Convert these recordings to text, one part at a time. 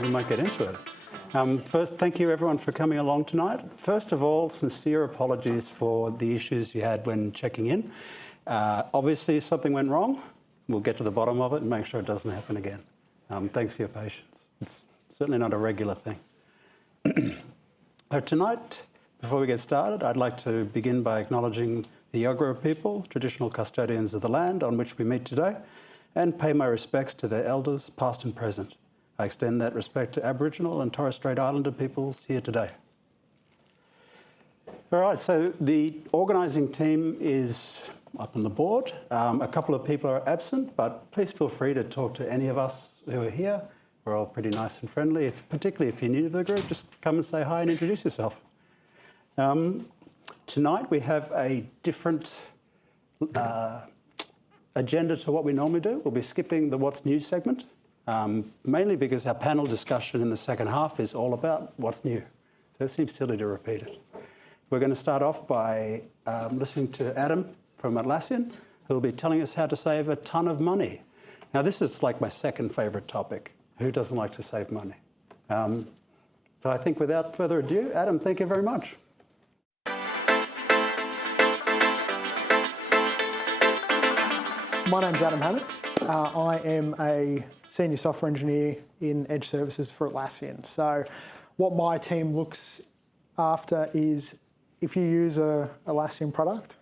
we might get into it. First, thank you everyone for coming along tonight. First of all, sincere apologies for the issues you had when checking in. Obviously, something went wrong. We'll get to the bottom of it and make sure it doesn't happen again. Thanks for your patience. It's certainly not a regular thing. Tonight, before we get started, I'd like to begin by acknowledging the Yagara people, traditional custodians of the land on which we meet today, and pay my respects to their elders, past and present. I extend that respect to Aboriginal and Torres Strait Islander peoples here today. All right, so the organising team is up on the board. A couple of people are absent, but please feel free to talk to any of us who are here. We're all pretty nice and friendly. Particularly if you're new to the group, just come and say hi and introduce yourself. Tonight we have a different agenda to what we normally do. We'll be skipping the What's New segment, mainly because our panel discussion in the second half is all about what's new. So it seems silly to repeat it. We're going to start off by listening to Adam from Atlassian, who'll be telling us how to save a ton of money. Now, this is like my second favourite topic. Who doesn't like to save money? So I think without further ado, Adam, thank you very much. My name's Adam Hammond. I am a senior software engineer in Edge Services for Atlassian. So what my team looks after is if you use a Atlassian product,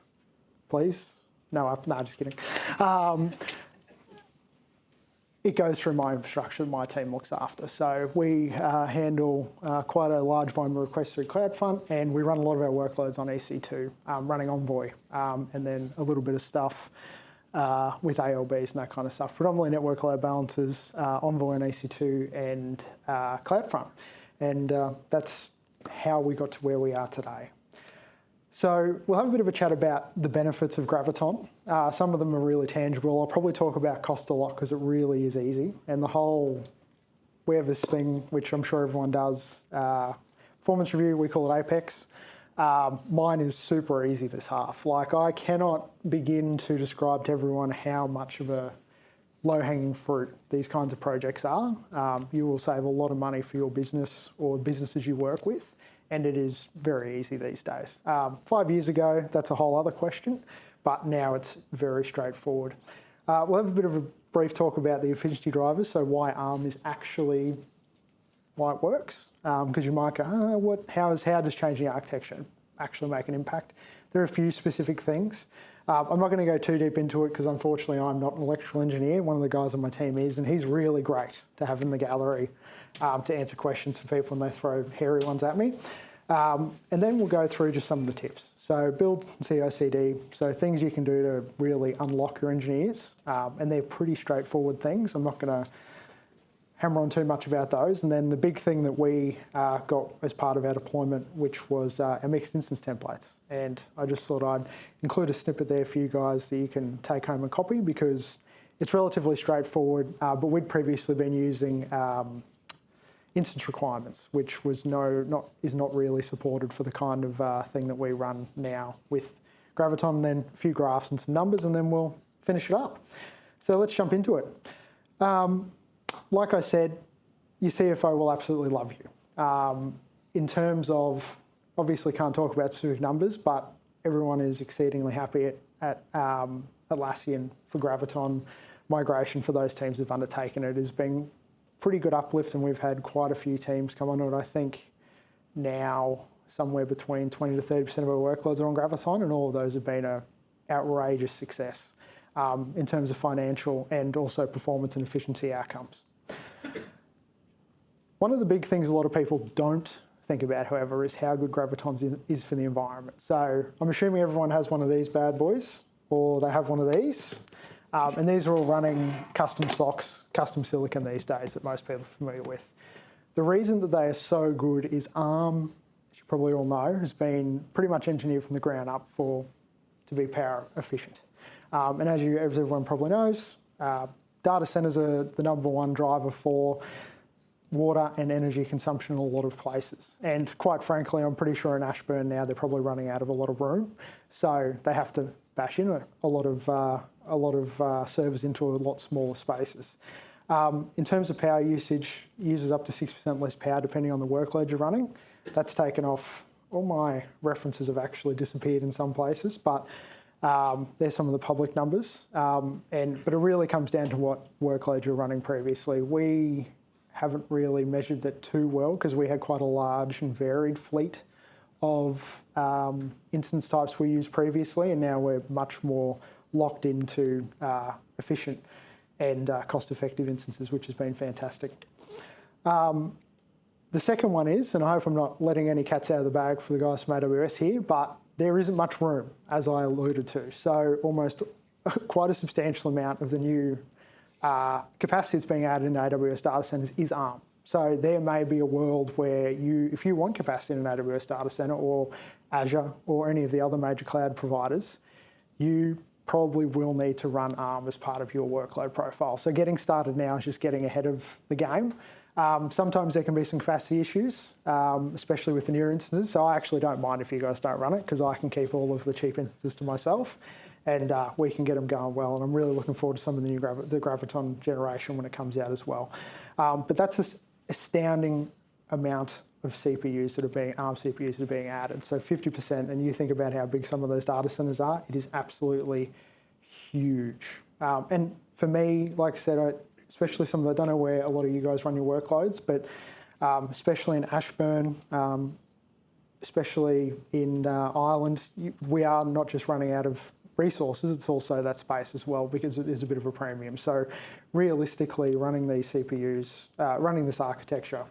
please. No, just kidding. It goes through my infrastructure that my team looks after. So we handle quite a large volume of requests through CloudFront, and we run a lot of our workloads on EC2, running Envoy, and then a little bit of stuff with ALBs and that kind of stuff. Predominantly network load balancers, Envoy and EC2, and CloudFront. And that's how we got to where we are today. So we'll have a bit of a chat about the benefits of Graviton. Some of them are really tangible. I'll probably talk about cost a lot because it really is easy. And the whole, we have this thing, which I'm sure everyone does, performance review, we call it Apex. Mine is super easy this half. Like, I cannot begin to describe to everyone how much of a low-hanging fruit these kinds of projects are. You will save a lot of money for your business or businesses you work with. And it is very easy these days. 5 years ago, that's a whole other question, but now it's very straightforward. We'll have a bit of a brief talk about the efficiency drivers, so why ARM is actually why it works, because you might go, how does changing architecture actually make an impact? There are a few specific things. I'm not going to go too deep into it because unfortunately I'm not an electrical engineer. One of the guys on my team is, and he's really great to have in the gallery to answer questions for people when they throw hairy ones at me. And then we'll go through just some of the tips. So build CI/CD, so things you can do to really unlock your engineers, and they're pretty straightforward things. I'm not going to hammer on too much about those. And then the big thing that we got as part of our deployment, which was our mixed instance templates. And I just thought I'd include a snippet there for you guys that you can take home and copy because it's relatively straightforward, but we'd previously been using instance requirements, which was is not really supported for the kind of thing that we run now with Graviton, and then a few graphs and some numbers, and then we'll finish it up. So let's jump into it. Like I said, your CFO will absolutely love you. In terms of, obviously can't talk about specific numbers, but everyone is exceedingly happy at Atlassian for Graviton migration for those teams that have undertaken it. It has been pretty good uplift, and we've had quite a few teams come on it. I think now somewhere between 20 to 30% of our workloads are on Graviton, and all of those have been an outrageous success in terms of financial and also performance and efficiency outcomes. One of the big things a lot of people don't think about, however, is how good Graviton is for the environment. So I'm assuming everyone has one of these bad boys, or they have one of these. And these are all running custom socks, custom silicon these days that most people are familiar with. The reason that they are so good is ARM, as you probably all know, has been pretty much engineered from the ground up to be power efficient. And as everyone probably knows, data centers are the #1 driver for water and energy consumption in a lot of places. And quite frankly, I'm pretty sure in Ashburn now they're probably running out of a lot of room. So they have to bash in a lot of servers into a lot smaller spaces. In terms of power usage, uses up to 6% less power depending on the workload you're running. That's taken off. All my references have actually disappeared in some places, but there's some of the public numbers. But it really comes down to what workload you're running previously. We haven't really measured that too well because we had quite a large and varied fleet of instance types we used previously, and now we're much more locked into efficient and cost-effective instances, which has been fantastic. The second one is, and I hope I'm not letting any cats out of the bag for the guys from AWS here, but there isn't much room, as I alluded to. So almost quite a substantial amount of the new capacity that's being added in AWS data centers is ARM. So there may be a world where if you want capacity in an AWS data center or Azure or any of the other major cloud providers, you probably will need to run ARM as part of your workload profile. So getting started now is just getting ahead of the game. Sometimes there can be some capacity issues, especially with the newer instances. So I actually don't mind if you guys don't run it because I can keep all of the cheap instances to myself and we can get them going well. And I'm really looking forward to some of the new the Graviton generation when it comes out as well. But that's an astounding amount of CPUs that are being, ARM CPUs that are being added. So 50%, and you think about how big some of those data centers are, it is absolutely huge. And for me, like I said, especially some of, I don't know where a lot of you guys run your workloads, but especially in Ashburn, especially in Ireland, we are not just running out of resources, it's also that space as well because it is a bit of a premium. So realistically, running these CPUs, running this architecture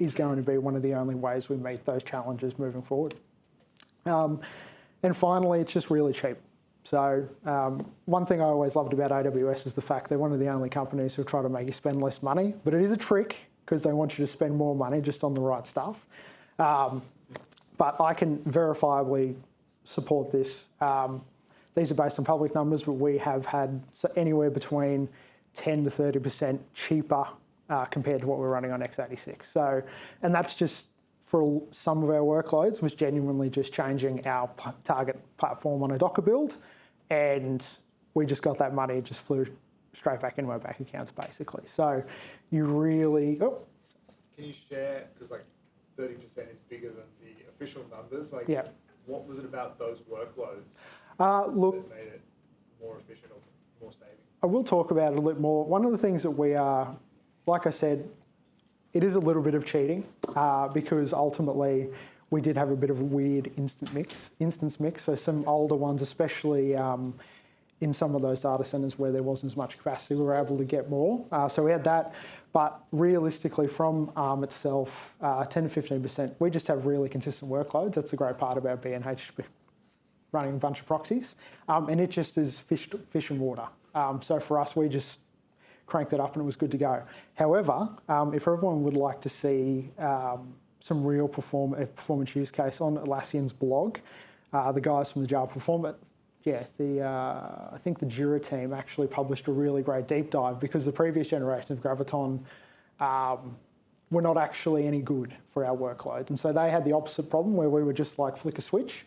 is going to be one of the only ways we meet those challenges moving forward. And finally, it's just really cheap. So one thing I always loved about AWS is the fact they're one of the only companies who try to make you spend less money, but it is a trick because they want you to spend more money just on the right stuff. But I can verifiably support this. These are based on public numbers, but we have had anywhere between 10 to 30% cheaper compared to what we're running on x86. So, and that's just for some of our workloads was genuinely just changing our target platform on a Docker build, and we just got that money, it just flew straight back into our bank accounts basically. So you really, Can you share, because like 30% is bigger than the official numbers, like yeah. What was it about those workloads look, that made it more efficient or more saving? I will talk about it a little more. One of the things that we are, like I said, it is a little bit of cheating because ultimately we did have a bit of a weird instance mix. So some older ones, especially in some of those data centers where there wasn't as much capacity, we were able to get more. So we had that, but realistically from ARM itself, 10 to 15%, we just have really consistent workloads. That's the great part about BNH running a bunch of proxies. And it just is fish and water. So for us, we just cranked it up and it was good to go. However, if everyone would like to see some real performance use case on Atlassian's blog, the guys from the Java Performance, I think the Jira team actually published a really great deep dive because the previous generation of Graviton were not actually any good for our workload. And so they had the opposite problem where we would just like flick a switch.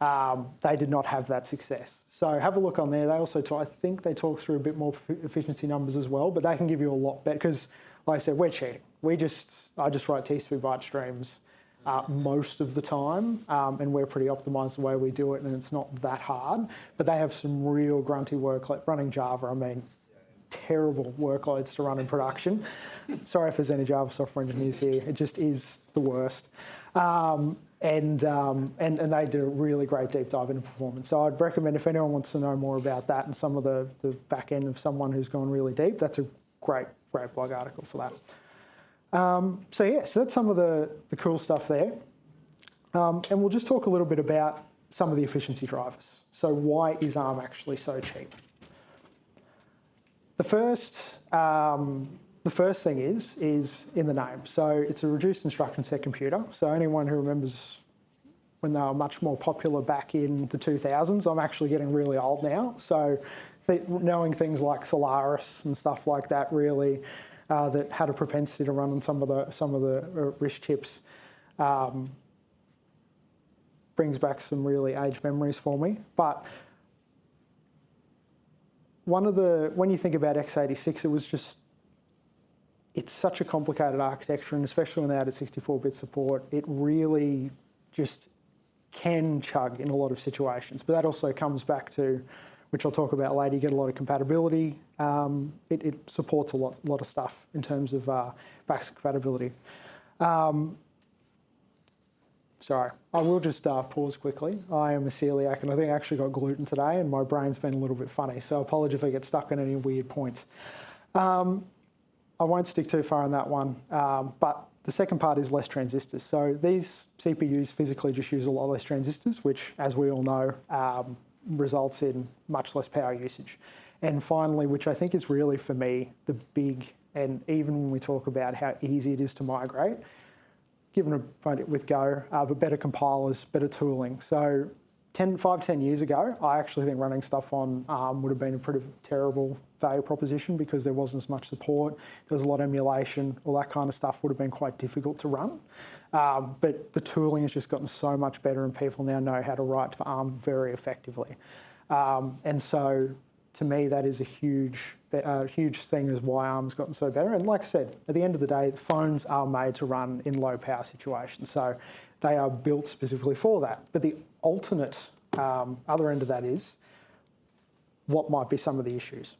They did not have that success. So have a look on there. They also, I think they talk through a bit more efficiency numbers as well, but they can give you a lot better because, like I said, we're cheating. I just write TCP byte streams most of the time, and we're pretty optimized the way we do it, and it's not that hard. But they have some real grunty work, like running Java. I mean, terrible workloads to run in production. Sorry if there's any Java software engineers here. It just is the worst. And they did a really great deep dive into performance. So I'd recommend if anyone wants to know more about that and some of the back end of someone who's gone really deep, that's a great blog article for that. So that's some of the cool stuff there. And we'll just talk a little bit about some of the efficiency drivers. So why is ARM actually so cheap? The first thing is in the name. So it's a reduced instruction set computer. So anyone who remembers when they were much more popular back in the 2000s, I'm actually getting really old now. So knowing things like Solaris and stuff like that really that had a propensity to run on some of the RISC chips brings back some really aged memories for me. But when you think about x86, it was just it's such a complicated architecture, and especially when they added 64-bit support, it really just can chug in a lot of situations. But that also comes back to, which I'll talk about later, you get a lot of compatibility. It supports a lot of stuff in terms of backwards compatibility. Sorry, I will just pause quickly. I am a celiac, and I think I actually got gluten today, and my brain's been a little bit funny, so I apologise if I get stuck on any weird points. I won't stick too far on that one, but the second part is less transistors. So these CPUs physically just use a lot less transistors, which, as we all know, results in much less power usage. And finally, which I think is really, for me, the big, and even when we talk about how easy it is to migrate, given a budget with Go, but better compilers, better tooling. So 5-10 years ago, I actually think running stuff on ARM would have been a pretty terrible value proposition because there wasn't as much support. There was a lot of emulation, all that kind of stuff would have been quite difficult to run. But the tooling has just gotten so much better, and people now know how to write for ARM very effectively. And so to me, that is a huge thing as why ARM's gotten so better. And like I said, at the end of the day, phones are made to run in low power situations. So they are built specifically for that. But the alternate other end of that is what might be some of the issues.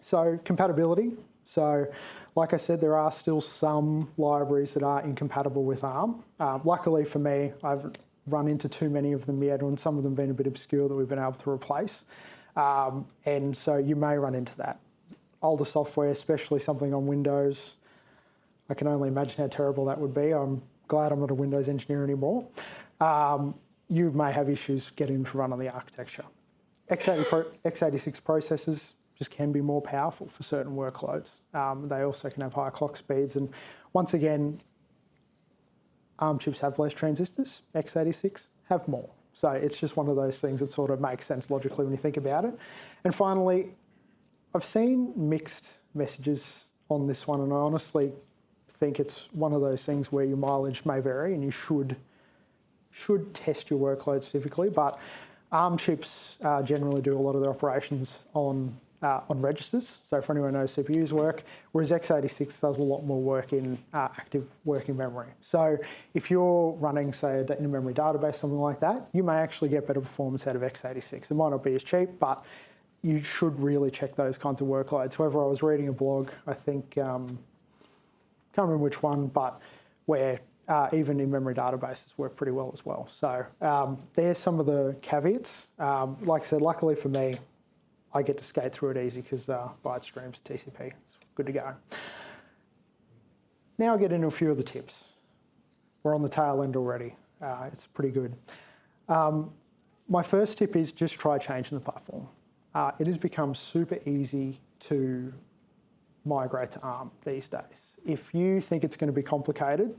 So compatibility. So like I said, there are still some libraries that are incompatible with ARM. Luckily for me, I've run into too many of them yet, and some of them been a bit obscure that we've been able to replace. And so you may run into that. Older software, especially something on Windows, I can only imagine how terrible that would be. I'm glad I'm not a Windows engineer anymore. You may have issues getting them to run on the architecture. x86 processors just can be more powerful for certain workloads. They also can have higher clock speeds. And once again, ARM chips have less transistors, x86 have more. So it's just one of those things that sort of makes sense logically when you think about it. And finally, I've seen mixed messages on this one, and I honestly think it's one of those things where your mileage may vary and you should test your workloads specifically, but ARM chips generally do a lot of their operations on registers. So for anyone who knows CPUs work, whereas x86 does a lot more work in active working memory. So if you're running, say, a in-memory database, something like that, you may actually get better performance out of x86. It might not be as cheap, but you should really check those kinds of workloads. However, I was reading a blog, I think, can't remember which one, but where even in-memory databases work pretty well as well. So there's some of the caveats. Like I said, luckily for me, I get to skate through it easy because byte streams, TCP, it's good to go. Now I get into a few of the tips. We're on the tail end already. It's pretty good. My first tip is just try changing the platform. It has become super easy to migrate to ARM these days. If you think it's going to be complicated,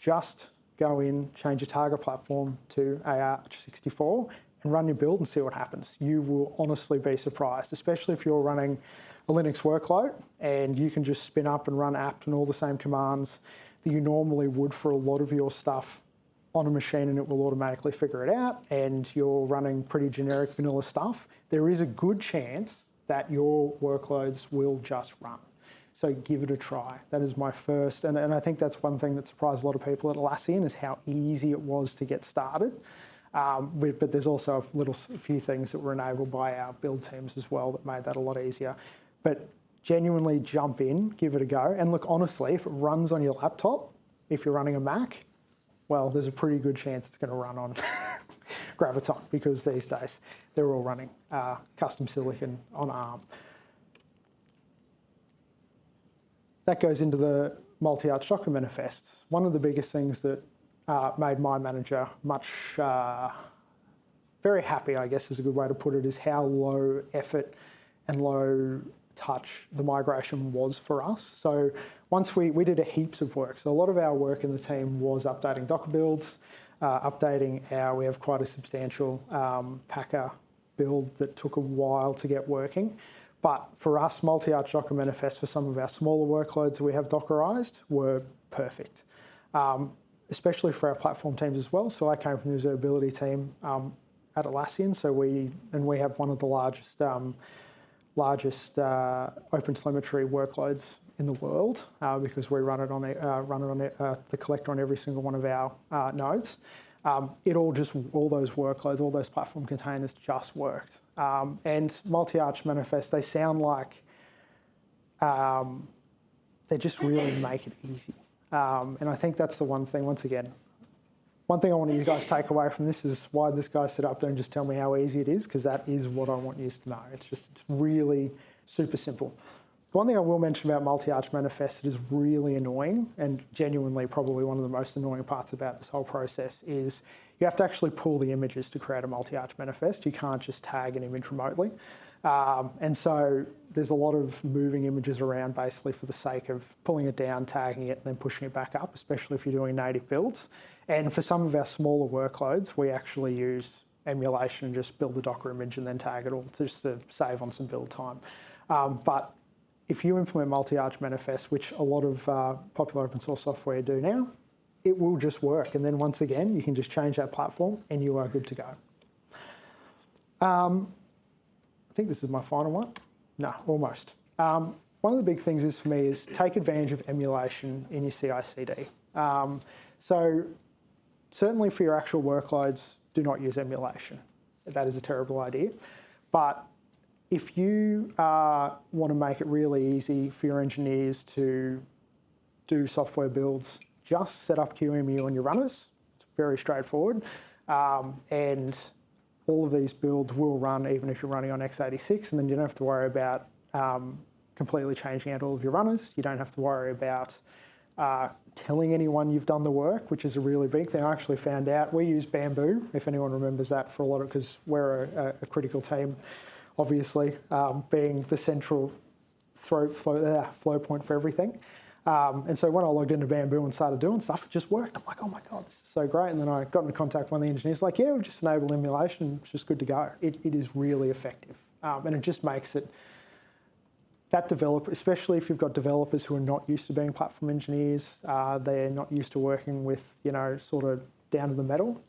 just go in, change your target platform to AR64 and run your build and see what happens. You will honestly be surprised, especially if you're running a Linux workload and you can just spin up and run apt and all the same commands that you normally would for a lot of your stuff on a machine, and it will automatically figure it out, and you're running pretty generic vanilla stuff. There is a good chance that your workloads will just run. So give it a try. That is my first, and I think that's one thing that surprised a lot of people at Atlassian is how easy it was to get started. But there's also a few things that were enabled by our build teams as well that made that a lot easier. But genuinely jump in, give it a go. And look, honestly, if it runs on your laptop, if you're running a Mac, well, there's a pretty good chance it's going to run on Graviton, because these days they're all running custom silicon on ARM. That goes into the multi-arch document manifests. One of the biggest things that made my manager very happy, I guess is a good way to put it, is how low effort and low touch the migration was for us. So once we did heaps of work. So a lot of our work in the team was updating Docker builds, we have quite a substantial Packer build that took a while to get working. But for us, multi-arch Docker manifests for some of our smaller workloads that we have Dockerized were perfect, especially for our platform teams as well. So I came from the observability team at Atlassian, so we have one of the largest OpenTelemetry workloads in the world because we run it on the collector on every single one of our nodes. All those workloads, all those platform containers just worked. And multi-arch manifests, they sound like they just really make it easy. And I think that's the one thing, once again, one thing I want you guys to take away from this is why this guy sit up there and just tell me how easy it is, because that is what I want you to know. It's really super simple. One thing I will mention about multi-arch manifest that is really annoying and genuinely probably one of the most annoying parts about this whole process is you have to actually pull the images to create a multi-arch manifest. You can't just tag an image remotely. And so there's a lot of moving images around basically for the sake of pulling it down, tagging it, and then pushing it back up, especially if you're doing native builds. And for some of our smaller workloads, we actually use emulation and just build a Docker image and then tag it all just to save on some build time. But if you implement multi-arch manifest, which a lot of popular open source software do now, it will just work. And then once again, you can just change that platform and you are good to go. I think this is my final one. No, almost. One of the big things is for me is take advantage of emulation in your CI/CD. So certainly for your actual workloads, do not use emulation. That is a terrible idea. But if you want to make it really easy for your engineers to do software builds, just set up QEMU on your runners. It's very straightforward. And all of these builds will run even if you're running on x86, and then you don't have to worry about completely changing out all of your runners. You don't have to worry about telling anyone you've done the work, which is a really big thing. I actually found out we use Bamboo, if anyone remembers that, for a lot of, because we're a critical team, obviously, being the central flow point for everything. And so when I logged into Bamboo and started doing stuff, it just worked. I'm like, oh my God, this is so great. And then I got into contact with one of the engineers, like, yeah, we'll just enable emulation. It's just good to go. It is really effective. And it just makes it, that developer, especially if you've got developers who are not used to being platform engineers, they're not used to working with, sort of down to the metal.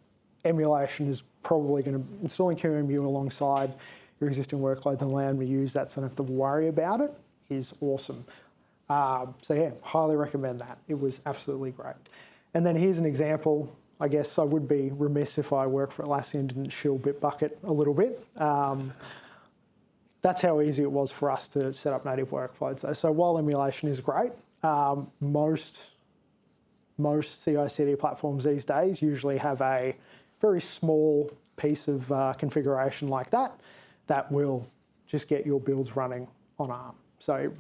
Emulation is probably going to, installing QEMU alongside your existing workloads and allowing them to use that so you don't have to worry about it is awesome. So yeah, highly recommend that. It was absolutely great. And then here's an example. I guess I would be remiss if I worked for Atlassian and didn't shill Bitbucket a little bit. That's how easy it was for us to set up native workflows. So while emulation is great, most CI/CD platforms these days usually have a very small piece of configuration like that will just get your builds running on ARM. So it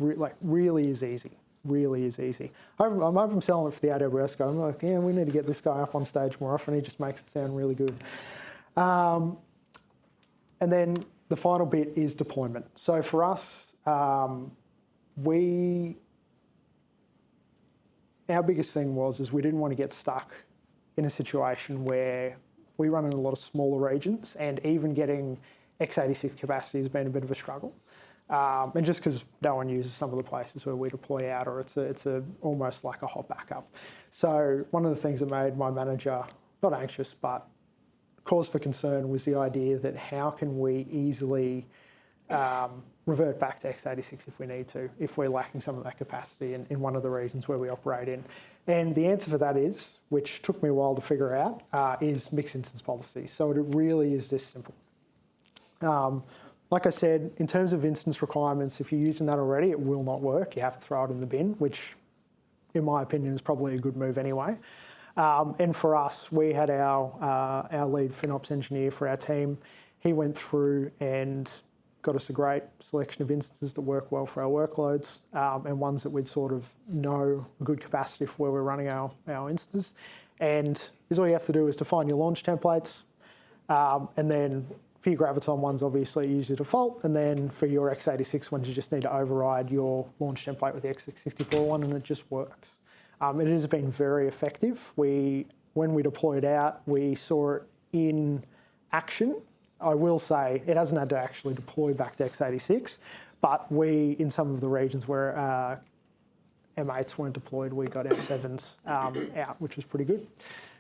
really is easy. Really is easy. I'm hoping selling it for the AWS guy. I'm like, yeah, we need to get this guy up on stage more often. He just makes it sound really good. And then the final bit is deployment. So for us, our biggest thing is we didn't want to get stuck in a situation where we run in a lot of smaller regions, and even getting x86 capacity has been a bit of a struggle. And just because no one uses some of the places where we deploy out, or it's almost like a hot backup. So one of the things that made my manager not anxious, but cause for concern was the idea that how can we easily revert back to x86 if we need to, if we're lacking some of that capacity in one of the regions where we operate in. And the answer for that is, which took me a while to figure out, is mixed instance policy. So it really is this simple. Like I said, in terms of instance requirements, if you're using that already, it will not work. You have to throw it in the bin, which in my opinion is probably a good move anyway. And for us, we had our lead FinOps engineer for our team. He went through and got us a great selection of instances that work well for our workloads, and ones that we'd sort of know a good capacity for where we're running our instances. And all you have to do is define your launch templates, and then for your Graviton ones, obviously use your default, and then for your x86 ones, you just need to override your launch template with the x64 one, and it just works. It has been very effective. When we deployed out, we saw it in action. I will say it hasn't had to actually deploy back to x86, but in some of the regions where M8s weren't deployed, we got M7s out, which was pretty good.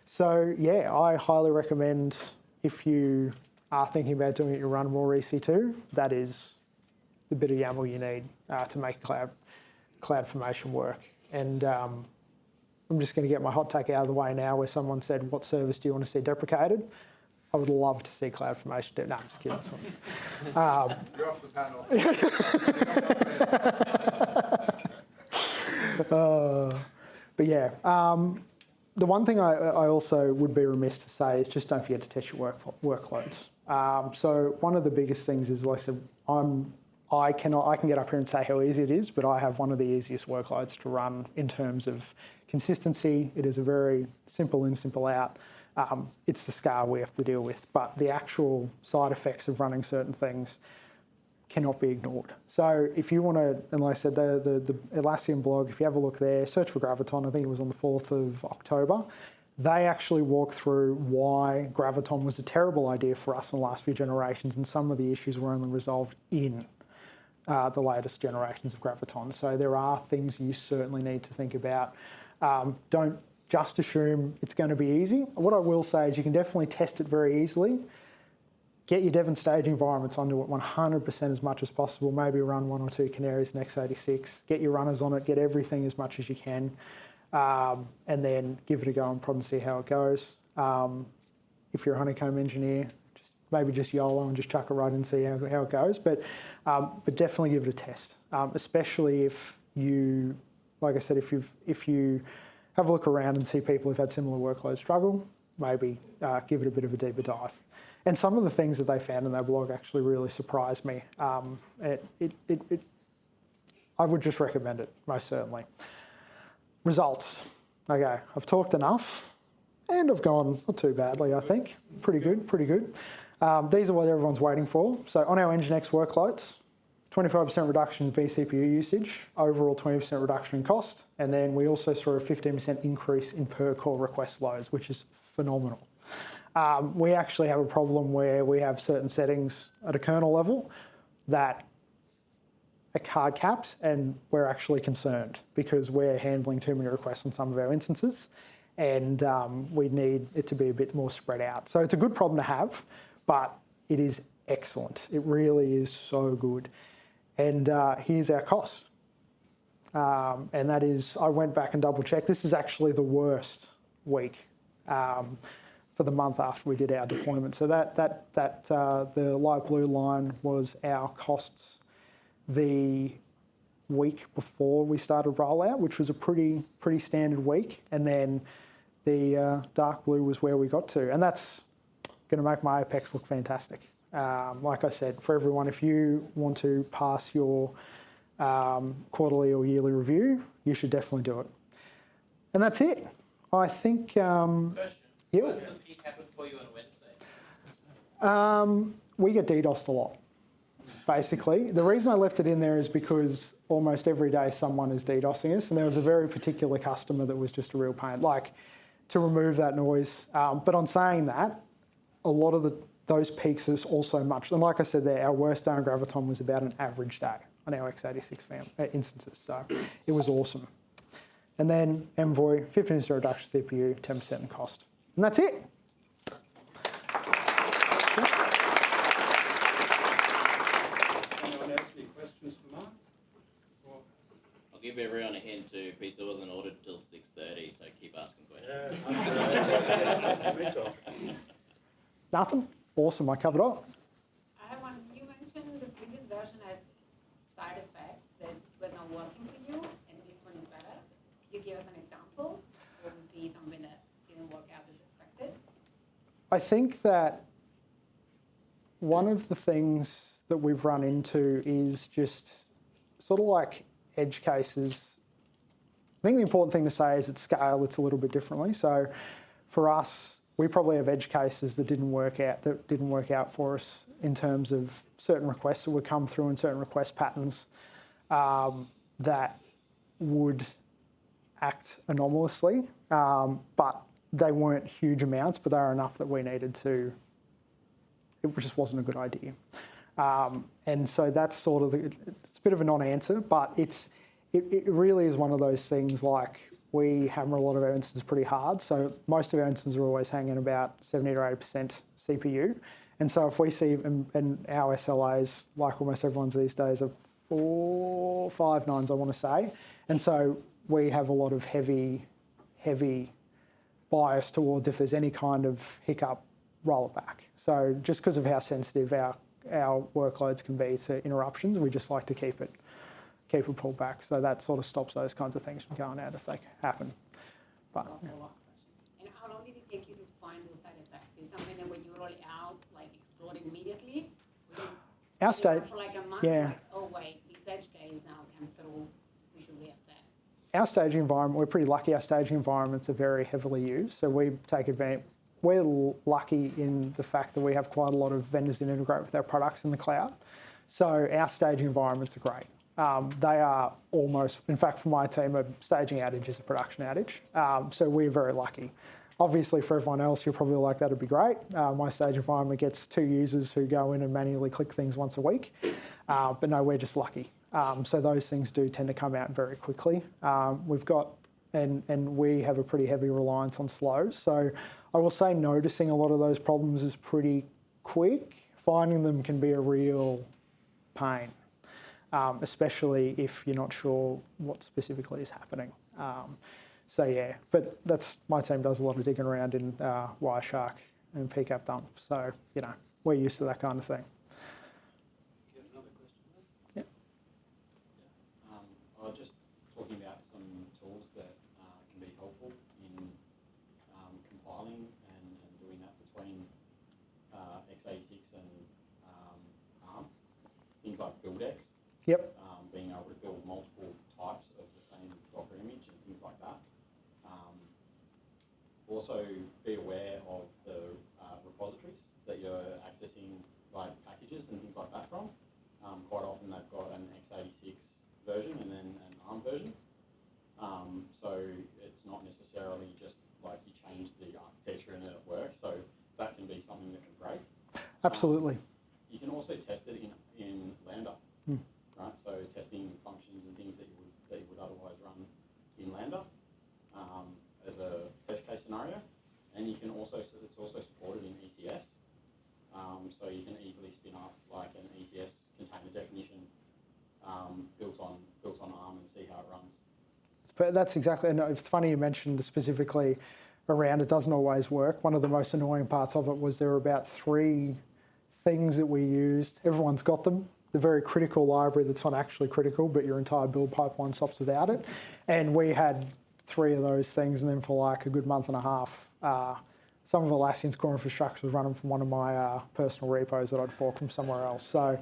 So yeah, I highly recommend, if you are thinking about doing it your run more EC2, that is the bit of YAML you need to make cloud CloudFormation work. And I'm just going to get my hot take out of the way now, where someone said, what service do you want to see deprecated? I would love to see CloudFormation. No, I'm just kidding. You're off the panel. But yeah, the one thing I also would be remiss to say is just don't forget to test your workloads. So one of the biggest things is, like I said, I can get up here and say how easy it is, but I have one of the easiest workloads to run in terms of consistency. It is a very simple in, simple out. It's the scale we have to deal with, but the actual side effects of running certain things cannot be ignored. So if you want to, and like I said, the Atlassian blog, if you have a look there, search for Graviton. I think it was on the 4th of October. They actually walk through why Graviton was a terrible idea for us in the last few generations, and some of the issues were only resolved in the latest generations of Graviton. So there are things you certainly need to think about. Don't just assume it's going to be easy. What I will say is you can definitely test it very easily. Get your dev and stage environments onto it 100% as much as possible. Maybe run 1 or 2 canaries in x86. Get your runners on it. Get everything as much as you can. And then give it a go and probably see how it goes. If you're a honeycomb engineer, maybe just YOLO and just chuck it right and see how it goes. But definitely give it a test, especially if you, like I said, if you have a look around and see people who've had similar workloads struggle, maybe give it a bit of a deeper dive. And some of the things that they found in their blog actually really surprised me. I would just recommend it, most certainly. Results. Okay, I've talked enough, and I've gone not too badly, I think. Pretty good. These are what everyone's waiting for. So on our Nginx workloads, 25% reduction in vCPU usage, overall 20% reduction in cost, and then we also saw a 15% increase in per core request loads, which is phenomenal. We actually have a problem where we have certain settings at a kernel level that are hard capped, and we're actually concerned because we're handling too many requests on some of our instances, and we need it to be a bit more spread out. So it's a good problem to have, but it is excellent. It really is so good. And here's our cost. And that is, I went back and double checked. This is actually the worst week for the month after we did our deployment. So the light blue line was our costs the week before we started rollout, which was a pretty standard week. And then the dark blue was where we got to. And that's going to make my Apex look fantastic. Like I said, for everyone, if you want to pass your quarterly or yearly review, you should definitely do it. And that's it. I think... Question. Yeah. What will peak happen for you on Wednesday? We get DDoSed a lot, basically. The reason I left it in there is because almost every day someone is DDoSing us, and there was a very particular customer that was just a real pain, like to remove that noise. But on saying that, a lot of those peaks is also much, and like I said there, our worst day on Graviton was about an average day on our x86 instances, so it was awesome. And then Envoy, 15% reduction CPU, 10% in cost. And that's it. Anyone else any questions for Mark? I'll give everyone a hint too. Pizza wasn't ordered till 6:30, so keep asking questions. Nothing? Awesome, I covered all. I have one. You mentioned the previous version has side effects that were not working for you, and this one is better. Could you give us an example? What would be something that didn't work out as expected? I think that one of the things that we've run into is just sort of like edge cases. I think the important thing to say is at scale, it's a little bit differently. So for us, we probably have edge cases that didn't work out for us in terms of certain requests that would come through and certain request patterns that would act anomalously, but they weren't huge amounts, but they were enough that we needed to, it just wasn't a good idea. And so that's sort of, it's a bit of a non-answer, but it really is one of those things like we hammer a lot of our instances pretty hard. So most of our instances are always hanging about 70 or 80% CPU. And so if we see, and our SLAs, like almost everyone's these days, are 5 nines, I want to say. And so we have a lot of heavy bias towards if there's any kind of hiccup, roll it back. So just because of how sensitive our workloads can be to interruptions, we just like to keep it pulled back. So that sort of stops those kinds of things from going out if they happen. But yeah. And how long did it take you to find those side effects? Is it something that when you roll it out, like explode immediately? Our state, for like a month, yeah. like, oh wait, this edge case now came through, we should reassess. Our staging environment, we're pretty lucky. Our staging environments are very heavily used, so we take advantage. We're lucky in the fact that we have quite a lot of vendors that integrate with our products in the cloud. So our staging environments are great. They are almost, in fact, for my team, a staging outage is a production outage. So we're very lucky. Obviously, for everyone else, you're probably like, that'd be great. My stage environment gets 2 users who go in and manually click things once a week. But no, we're just lucky. So those things do tend to come out very quickly. We've got, and we have a pretty heavy reliance on slows. So I will say noticing a lot of those problems is pretty quick. Finding them can be a real pain, especially if you're not sure what specifically is happening. So yeah, but my team does a lot of digging around in Wireshark and PCAP dump. So, you know, we're used to that kind of thing. You have another question? Yeah. I was just talking about some tools that can be helpful in compiling and doing that between x86 and ARM. Things like BuildX. Yep. Being able to build multiple types of the same Docker image and things like that. Also be aware of the repositories that you're accessing like packages and things like that from. Quite often they've got an x86 version and then an ARM version. So it's not necessarily just like you change the architecture and then it works. So that can be something that can break. Absolutely. You can also test it in Lambda, right? So testing functions and things that you would otherwise run in Lambda as a test case scenario, and you can also it's also supported in ECS, so you can easily spin up like an ECS container definition built on ARM and see how it runs. But that's exactly, and it's funny you mentioned specifically around it doesn't always work. One of the most annoying parts of it was there were about 3 things that we used. Everyone's got them. The very critical library that's not actually critical, but your entire build pipeline stops without it. And we had 3 of those things, and then for like a good month and a half, some of Atlassian's core infrastructure was running from one of my personal repos that I'd forked from somewhere else. So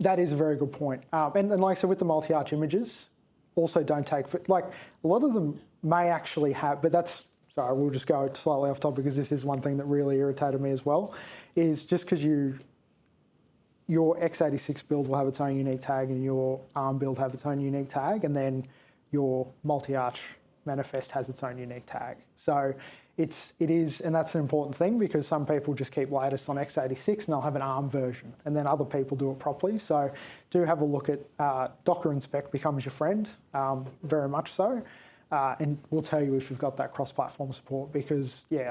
that is a very good point. And then, like I said, with the multi-arch images, also don't take, like a lot of them may actually have, but that's, sorry, we'll just go slightly off topic because this is one thing that really irritated me as well, is just because your x86 build will have its own unique tag and your ARM build have its own unique tag, and then your multi-arch manifest has its own unique tag. So it is, and that's an important thing because some people just keep latest on x86 and they'll have an ARM version, and then other people do it properly. So do have a look at Docker Inspect becomes your friend, very much so, and we'll tell you if you've got that cross-platform support because yeah,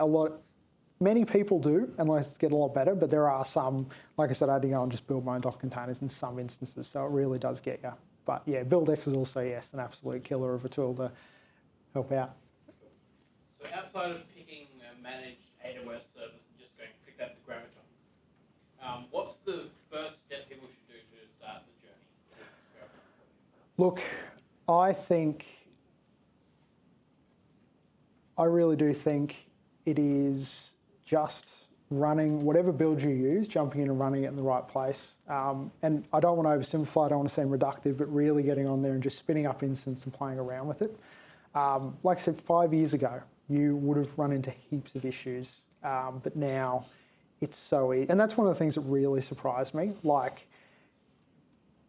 many people do, and let's get a lot better, but there are some, like I said, I had to go and just build my own Docker containers in some instances, so it really does get you. But yeah, BuildX is also, yes, an absolute killer of a tool to help out. So outside of picking a managed AWS service and just going pick that to Graviton, what's the first step people should do to start the journey? Look, I really do think it is just running whatever build you use, jumping in and running it in the right place. And I don't want to oversimplify, I don't want to seem reductive, but really getting on there and just spinning up instance and playing around with it. Like I said, 5 years ago, you would have run into heaps of issues, but now it's so easy. And that's one of the things that really surprised me. Like,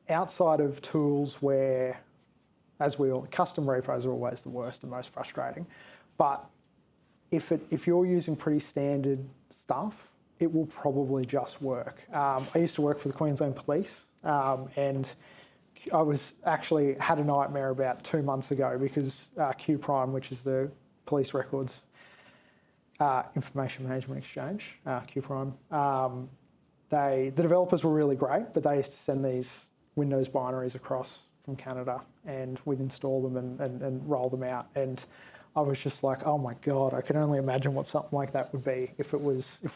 outside of tools where, custom repos are always the worst and most frustrating, but if you're using pretty standard stuff, it will probably just work. I used to work for the Queensland Police, and I had a nightmare about 2 months ago because Q Prime, which is the police records information management exchange, Q Prime, the developers were really great, but they used to send these Windows binaries across from Canada, and we'd install them and roll them out. And I was just like, oh my God, I can only imagine what something like that would be if we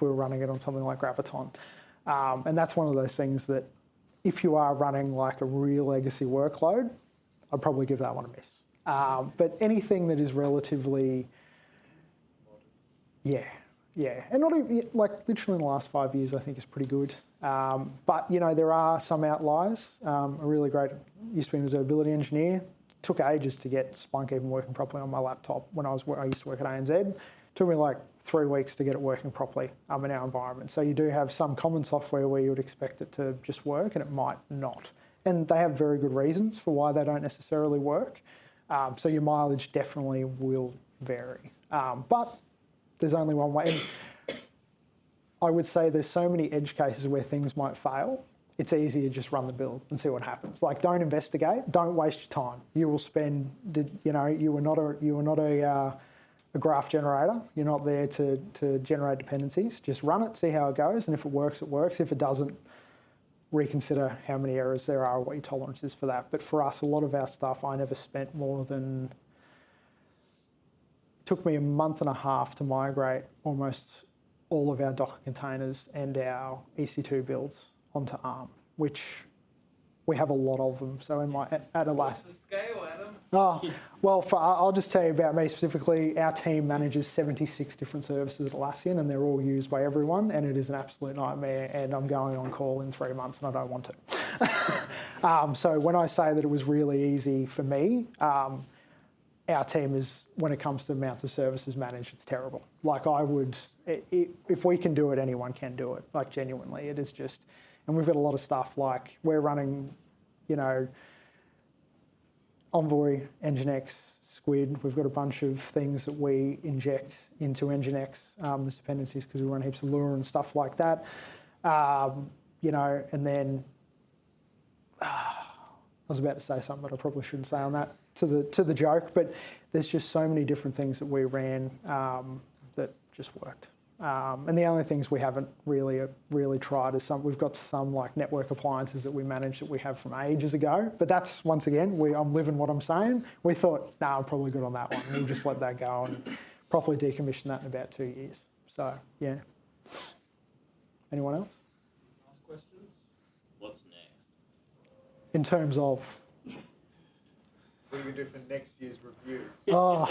were running it on something like Graviton. And that's one of those things that if you are running like a real legacy workload, I'd probably give that one a miss. But anything that is relatively, yeah. And not even, like literally in the last 5 years, I think is pretty good. But, you know, there are some outliers. A really great, used to be an observability engineer. Took ages to get Splunk even working properly on my laptop when I used to work at ANZ. Took me like 3 weeks to get it working properly in our environment. So you do have some common software where you would expect it to just work and it might not. And they have very good reasons for why they don't necessarily work. So your mileage definitely will vary. But there's only one way. And I would say there's so many edge cases where things might fail. It's easier to just run the build and see what happens. Like, don't investigate. Don't waste your time. You will spend. You know, you were not a graph generator. You're not there to generate dependencies. Just run it, see how it goes, and if it works, it works. If it doesn't, reconsider how many errors there are, what your tolerance is for that. But for us, a lot of our stuff, I never spent more than. It took me a month and a half to migrate almost all of our Docker containers and our EC2 builds onto ARM, which we have a lot of them. So at Atlassian. What's the scale, Adam? Oh, well, I'll just tell you about me specifically. Our team manages 76 different services at Atlassian, and they're all used by everyone, and it is an absolute nightmare, and I'm going on call in 3 months, and I don't want to. So when I say that it was really easy for me, our team is, when it comes to amounts of services managed, it's terrible. Like if we can do it, anyone can do it. Like genuinely, it is just, and we've got a lot of stuff like we're running, you know, Envoy, Nginx, Squid. We've got a bunch of things that we inject into Nginx, the dependencies, because we run heaps of Lua and stuff like that. You know, and then I was about to say something that I probably shouldn't say on that to the joke, but there's just so many different things that we ran that just worked. And the only things we haven't really tried is we've got some like network appliances that we manage that we have from ages ago. But that's, once again, I'm living what I'm saying. We thought, nah, I'm probably good on that one. We'll just let that go and properly decommission that in about 2 years. So, yeah. Anyone else? Last questions? What's next? In terms of... What are you going to do for next year's review? Oh,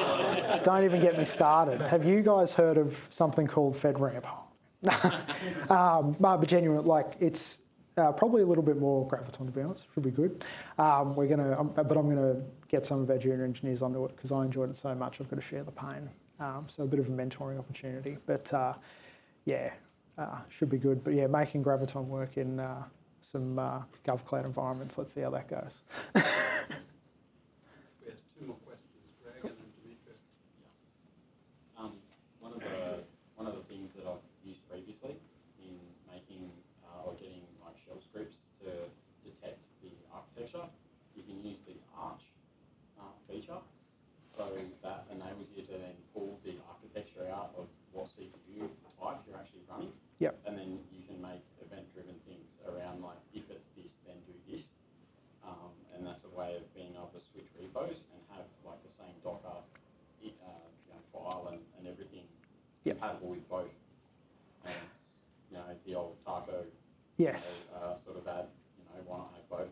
don't even get me started. Have you guys heard of something called FedRAMP? But genuinely, like it's probably a little bit more Graviton, to be honest. Should be good. But I'm gonna get some of our junior engineers onto it because I enjoyed it so much. I've got to share the pain. So a bit of a mentoring opportunity. But should be good. But yeah, making Graviton work in some GovCloud environments. Let's see how that goes. We have 2 more questions, Greg and then Dimitri. One of the things that I've used previously in making or getting like shell scripts to detect the architecture, you can use the Arch feature. So that enables you to then pull the architecture out of what CPU type you're actually running. Yep. And then you can make event-driven things around like if it's this, then do this. And that's a way of being able to switch repos and have like the same Docker file and everything compatible with both. And you know, the old Taco Yes. sort of ad, why not have both?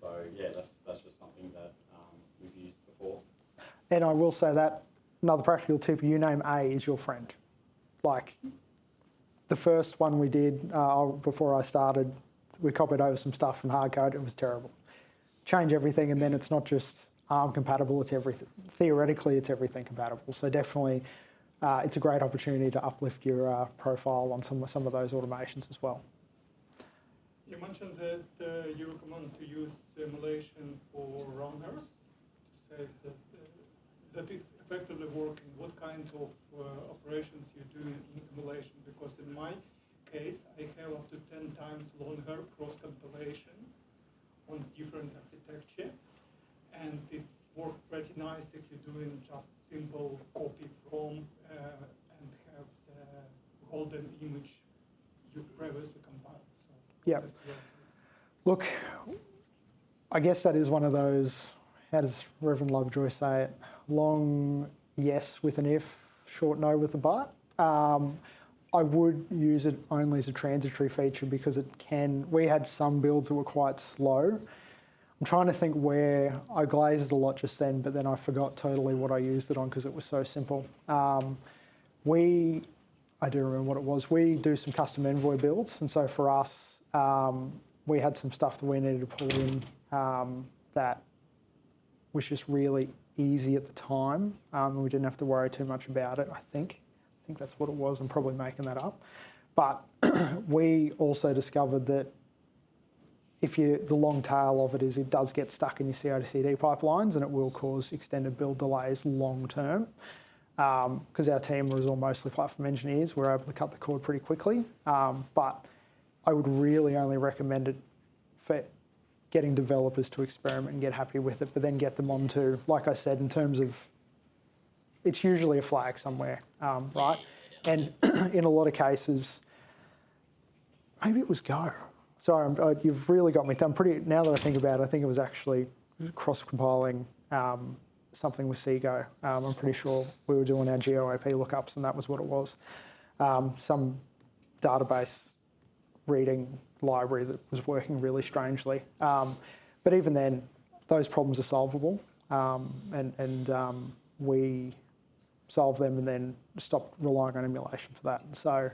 So yeah, that's just something that we've used before. And I will say that another practical tip: you name A is your friend. Like the first one we did before I started, we copied over some stuff from hardcode. It was terrible. Change everything, and then it's not just ARM compatible. It's everything. Theoretically, it's everything compatible. So definitely, it's a great opportunity to uplift your profile on some of those automations as well. You mentioned that you recommend to use simulation for runners to say that it's effectively working. What kind of operations you do in emulation? Because in my case, I have up to 10 times longer cross-compilation on different architecture, and it's worked pretty nice if you're doing just simple copy from and have the golden image you previously compiled. So Yep. Look, I guess that is one of those, how does Reverend Lovejoy say it? Long yes with an if, short no with a but. I would use it only as a transitory feature because we had some builds that were quite slow. I'm trying to think where I glazed a lot just then, but then I forgot totally what I used it on because it was so simple. I do remember what it was. We do some custom envoy builds, and so for us, we had some stuff that we needed to pull in that was just really easy at the time. We didn't have to worry too much about it, I think. I think that's what it was. I'm probably making that up. But we also discovered that the long tail of it is it does get stuck in your CI/CD pipelines and it will cause extended build delays long term. Because our team was all mostly platform engineers, we're able to cut the cord pretty quickly. But I would really only recommend it for getting developers to experiment and get happy with it, but then get them onto, like I said, in terms of, it's usually a flag somewhere, right? And in a lot of cases, maybe it was Go. Sorry, you've really got me. Now that I think about it, I think it was actually cross-compiling something with Seago. I'm pretty sure we were doing our GeoAP lookups and that was what it was. Some database reading library that was working really strangely. But even then, those problems are solvable. And we solve them and then stop relying on emulation for that. And so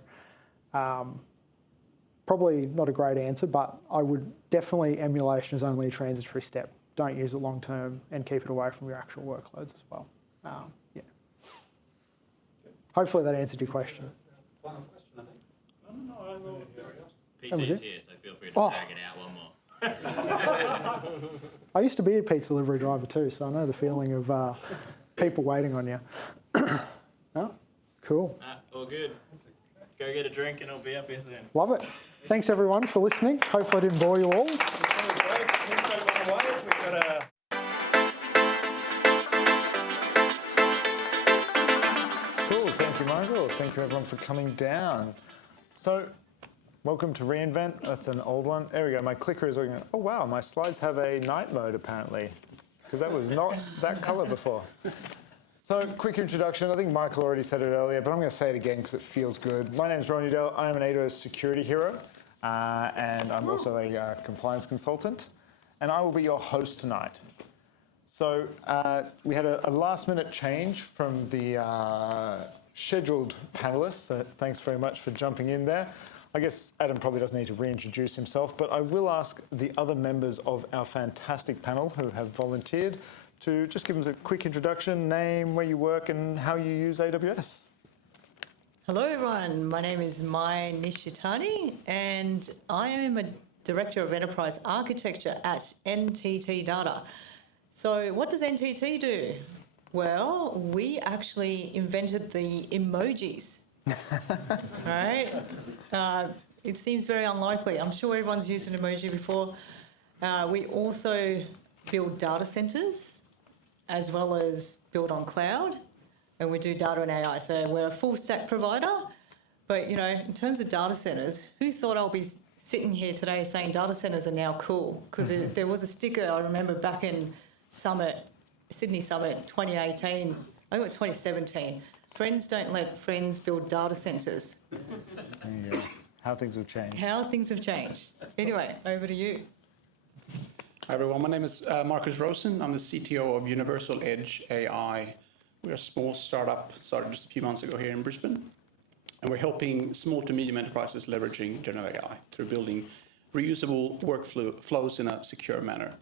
probably not a great answer, but I would definitely, emulation is only a transitory step. Don't use it long term and keep it away from your actual workloads as well. Yeah. Hopefully that answered your question. Final question, I think. No, I will. Peter's here, so feel free to drag it out one more. I used to be a pizza delivery driver too, so I know the feeling of people waiting on you. Oh, cool. All good. Go get a drink and I'll be up here soon. Love it. Thanks everyone for listening. Hopefully I didn't bore you all. Cool, thank you, Michael. Thank you, everyone, for coming down. So, welcome to reInvent. That's an old one. There we go. My clicker is working. Oh, wow, my slides have a night mode, apparently, because that was not that color before. So, quick introduction. I think Michael already said it earlier, but I'm going to say it again because it feels good. My name is Rowan Udell. I am an AWS security hero, and I'm also a compliance consultant, and I will be your host tonight. So we had a last-minute change from the scheduled panelists, so thanks very much for jumping in there. I guess Adam probably doesn't need to reintroduce himself, but I will ask the other members of our fantastic panel who have volunteered to just give us a quick introduction, name, where you work, and how you use AWS. Hello, everyone. My name is Nishitani, and I am a Director of Enterprise Architecture at NTT Data. So what does NTT do? Well, we actually invented the emojis, right? It seems very unlikely. I'm sure everyone's used an emoji before. We also build data centers as well as build on cloud, and we do data and AI. So we're a full stack provider, but you know, in terms of data centers, who thought I'll be sitting here today saying data centers are now cool? Because there was a sticker I remember back in Sydney Summit 2018, I think it was 2017. Friends don't let friends build data centers. There you go. How things have changed. How things have changed. Anyway, over to you. Hi everyone, my name is Marcus Rosen. I'm the CTO of Universal Edge AI. We're a small startup, started just a few months ago here in Brisbane. And we're helping small to medium enterprises leveraging generative AI through building reusable workflows in a secure manner.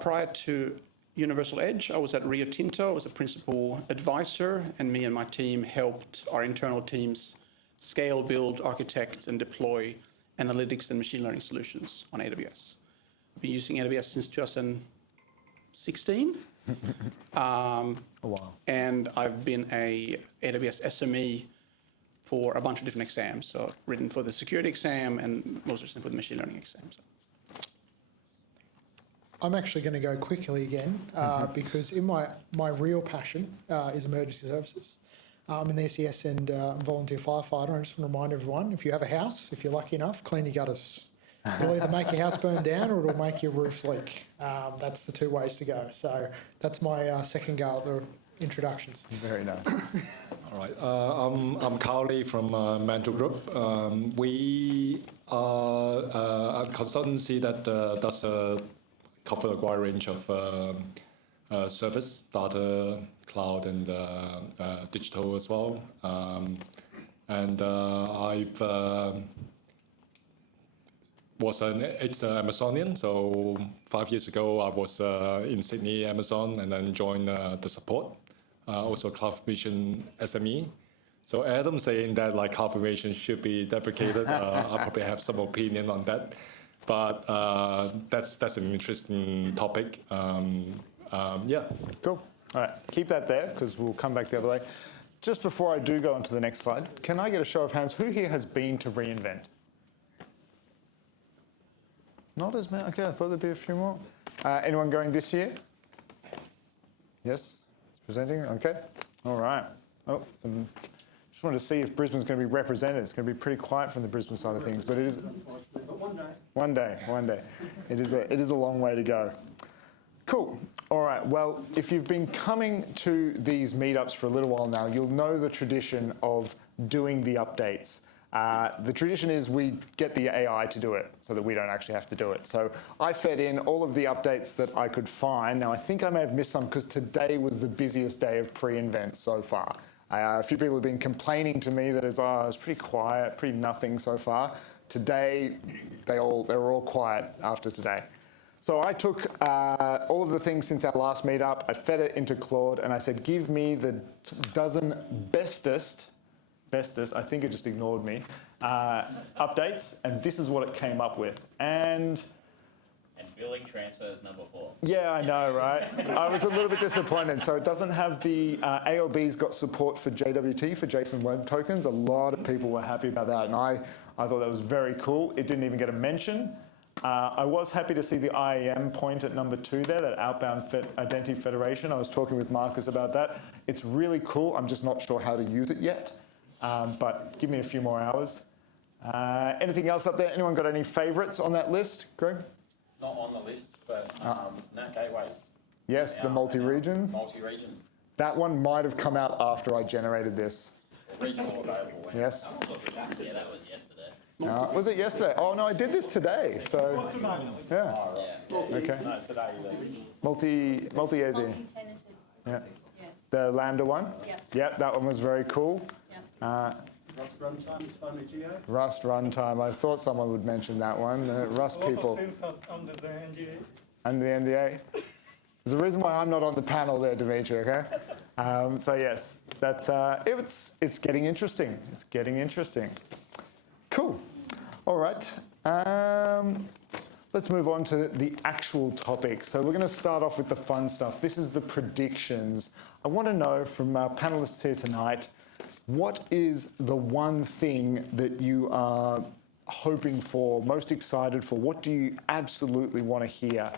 Prior to Universal Edge, I was at Rio Tinto. I was a principal advisor, and me and my team helped our internal teams scale, build, architect, and deploy analytics and machine learning solutions on AWS. I've been using AWS since 2016. A while. And I've been a AWS SME for a bunch of different exams. So I've written for the security exam and most recently for the machine learning exam. So. I'm actually going to go quickly again because in my real passion is emergency services. I'm in the SES and volunteer firefighter. I just want to remind everyone, if you have a house, if you're lucky enough, clean your gutters. It'll either make your house burn down or it'll make your roofs leak. That's the two ways to go. So that's my second go at the introductions. Very nice. All right. I'm Carly from Mantel Group. We are a consultancy that does cover a wide range of service, data, cloud, and digital as well. I've was an ex-Amazonian, so 5 years ago I was in Sydney, Amazon, and then joined the support, also CloudFormation SME. So Adam saying that like CloudFormation should be deprecated, I probably have some opinion on that, but that's an interesting topic. Yeah. Cool. All right, keep that there because we'll come back the other way. Just before I do go on to the next slide, can I get a show of hands? Who here has been to reInvent? Not as many. Okay, I thought there'd be a few more. Anyone going this year? Yes, it's presenting. Okay, all right. Oh, just wanted to see if Brisbane's going to be represented. It's going to be pretty quiet from the Brisbane side of things, but it is. But one day. One day. It is a long way to go. Cool. All right. Well, if you've been coming to these meetups for a little while now, you'll know the tradition of doing the updates. The tradition is we get the AI to do it so that we don't actually have to do it. So I fed in all of the updates that I could find. Now, I think I may have missed some because today was the busiest day of pre-invent so far. A few people have been complaining to me that it's pretty quiet, pretty nothing so far. Today, they were all quiet after today. So I took all of the things since our last meetup, I fed it into Claude, and I said, give me the dozen bestest, I think it just ignored me, updates, and this is what it came up with. And billing transfers number 4. Yeah, I know, right? I was a little bit disappointed. So it doesn't have the ALB's got support for JWT, for JSON Web Tokens. A lot of people were happy about that, and I thought that was very cool. It didn't even get a mention. I was happy to see the IAM point at number 2 there, that Outbound Identity Federation. I was talking with Marcus about that. It's really cool. I'm just not sure how to use it yet, but give me a few more hours. Anything else up there? Anyone got any favorites on that list? Greg? Not on the list, but NAT gateways. Yes, the multi-region. Multi-region. That one might have come out after I generated this. Regional available. Yes. Yeah, that was yesterday. Was it yesterday? Oh no, I did this today. So yeah. Okay. No, today. Multi-AZ. Yeah. The Lambda one. Yeah. Yep, that one was very cool. Rust runtime is finally GA. Rust runtime. I thought someone would mention that one. Rust people. Under the NDA. Under the NDA. There's a reason why I'm not on the panel there, Dimitri. Okay. So yes, that's it's getting interesting. It's getting interesting. Cool. All right. Let's move on to the actual topic. So we're going to start off with the fun stuff. This is the predictions. I want to know from our panelists here tonight, what is the one thing that you are hoping for, most excited for? What do you absolutely want to hear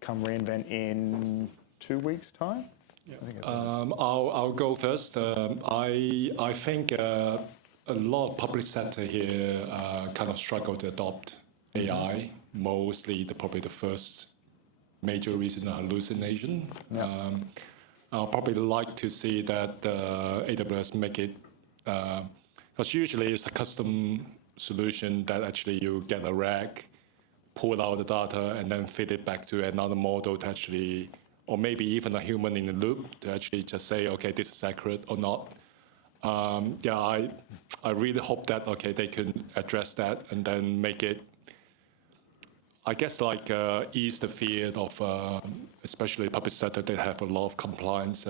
come reInvent in 2 weeks' time? Yeah. I'll go first. I think a lot of public sector here kind of struggle to adopt AI. Mostly, probably the first major reason are hallucination. Yeah. I'll probably like to see that AWS make it, because usually it's a custom solution that actually you get a rack, pull out the data, and then feed it back to another model to actually, or maybe even a human in the loop to actually just say, okay, this is accurate or not. Yeah, I really hope that, okay, they can address that and then make it, I guess, like ease the fear of, especially public sector, they have a lot of compliance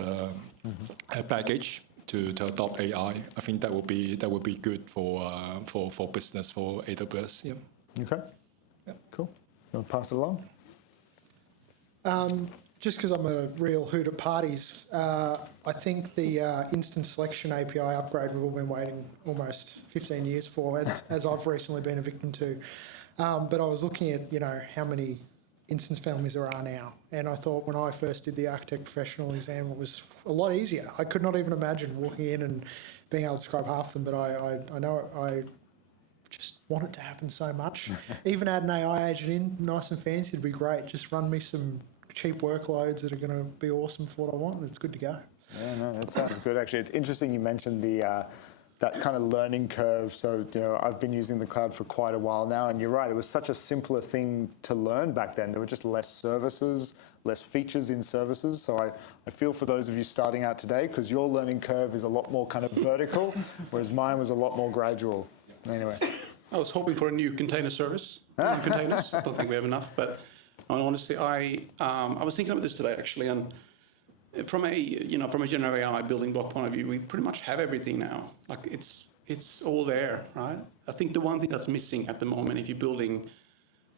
baggage to adopt AI. I think that would be good for business, for AWS. Yeah. Okay. Yeah. Cool. You want to pass it along? Just because I'm a real hoot at parties, I think the instant selection API upgrade we've all been waiting almost 15 years for, as I've recently been a victim to. But I was looking at, how many instance families there are now. And I thought when I first did the architect professional exam, it was a lot easier. I could not even imagine walking in and being able to describe half of them, but I know I just want it to happen so much. Even add an AI agent in, nice and fancy, it'd be great. Just run me some cheap workloads that are going to be awesome for what I want, and it's good to go. Yeah, no, that sounds good. Actually, it's interesting you mentioned the that kind of learning curve. So, I've been using the cloud for quite a while now, and you're right, it was such a simpler thing to learn back then. There were just less services, less features in services. So I feel for those of you starting out today, because your learning curve is a lot more kind of vertical, whereas mine was a lot more gradual. Anyway. I was hoping for a new container service. New containers. I don't think we have enough, but honestly, I was thinking about this today actually, and from a generative AI building block point of view, we pretty much have everything now. Like it's all there, right? I think the one thing that's missing at the moment, if you're building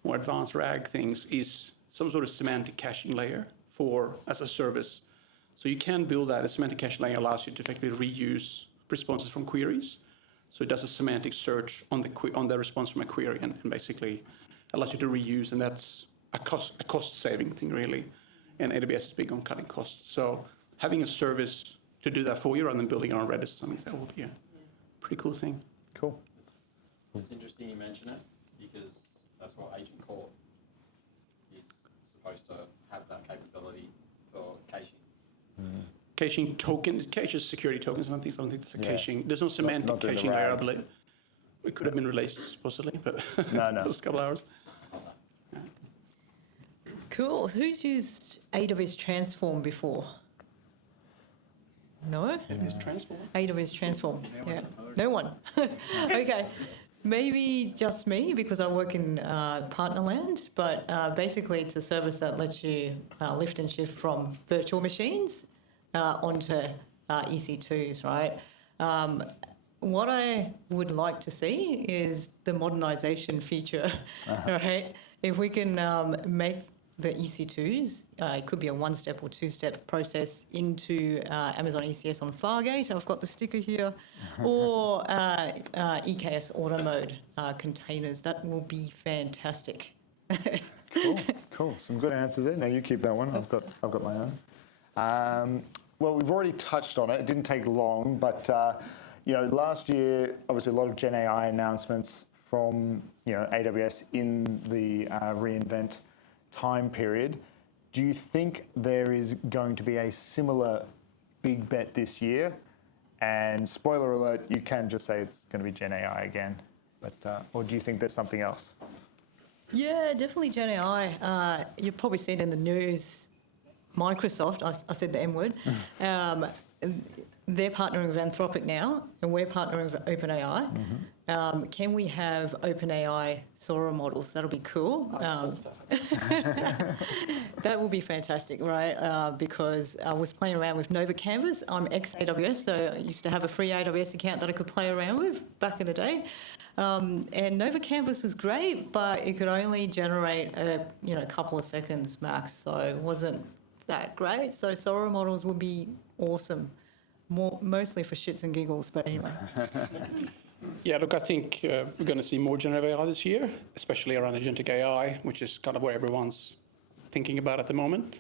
more advanced RAG things, is some sort of semantic caching layer as a service. So you can build that. A semantic caching layer allows you to effectively reuse responses from queries. So it does a semantic search on the response from a query and basically allows you to reuse, and that's a cost saving thing really. And AWS is big on cutting costs. So having a service to do that for you rather than building it on Redis or something, that would be a pretty cool thing. Cool. It's interesting you mention it because that's what Agent Core is supposed to have that capability for caching. Caching tokens, caches security tokens. I don't think there's a caching. There's no semantic not doing the caching layer, I RAG. believe. It could have been released supposedly, but No. just a couple hours. Cool. Who's used AWS Transform before? No? It's transform. AWS Transform. Yeah. No one. Okay. Maybe just me because I work in Partnerland, but basically it's a service that lets you lift and shift from virtual machines onto EC2s, right? What I would like to see is the modernization feature, right? If we can make the EC2s, it could be a one-step or two-step process into Amazon ECS on Fargate. I've got the sticker here. Or EKS auto mode containers. That will be fantastic. Cool. Some good answers there. Now you keep that one. I've got my own. Well, we've already touched on it. It didn't take long, but last year, obviously a lot of Gen AI announcements from AWS in the reInvent time period. Do you think there is going to be a similar big bet this year? And spoiler alert, you can just say it's going to be Gen AI again, but or do you think there's something else? Yeah, definitely Gen AI. You've probably seen in the news, Microsoft, I said the M word, they're partnering with Anthropic now, and we're partnering with OpenAI. Can we have OpenAI Sora models? That'll be cool. That will be fantastic, right? Because I was playing around with Nova Canvas. I'm ex-AWS, so I used to have a free AWS account that I could play around with back in the day. And Nova Canvas was great, but it could only generate a couple of seconds max, so it wasn't that great. So Sora models would be awesome. Mostly for shits and giggles, but anyway. Yeah, look, I think we're going to see more generative AI this year, especially around agentic AI, which is kind of where everyone's thinking about at the moment.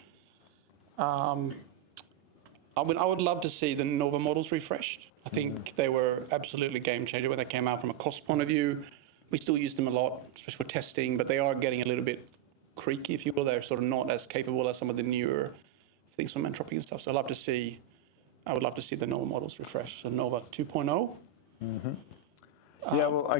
I would love to see the Nova models refreshed. I think they were absolutely game changer when they came out from a cost point of view. We still use them a lot, especially for testing, but they are getting a little bit creaky, if you will. They're sort of not as capable as some of the newer things from Anthropic and stuff. So I would love to see the Nova models refreshed. So Nova 2.0. Yeah, well,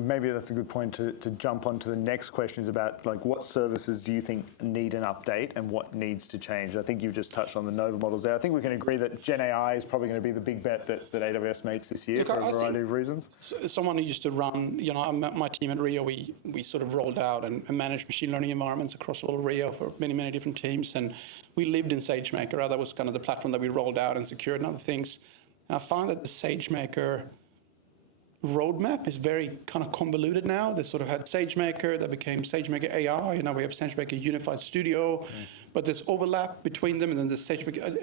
maybe that's a good point to jump onto the next questions about what services do you think need an update and what needs to change? I think you just touched on the Nova models there. I think we can agree that Gen AI is probably going to be the big bet that AWS makes this year for a variety of reasons. Someone who used to run, my team at Rio, we sort of rolled out and managed machine learning environments across all of Rio for many, many different teams. And we lived in SageMaker. That was kind of the platform that we rolled out and secured and other things. And I found that the SageMaker roadmap is very kind of convoluted now. They sort of had SageMaker, that became SageMaker AI, and now we have SageMaker Unified Studio, but there's overlap between them, and then the SageMaker,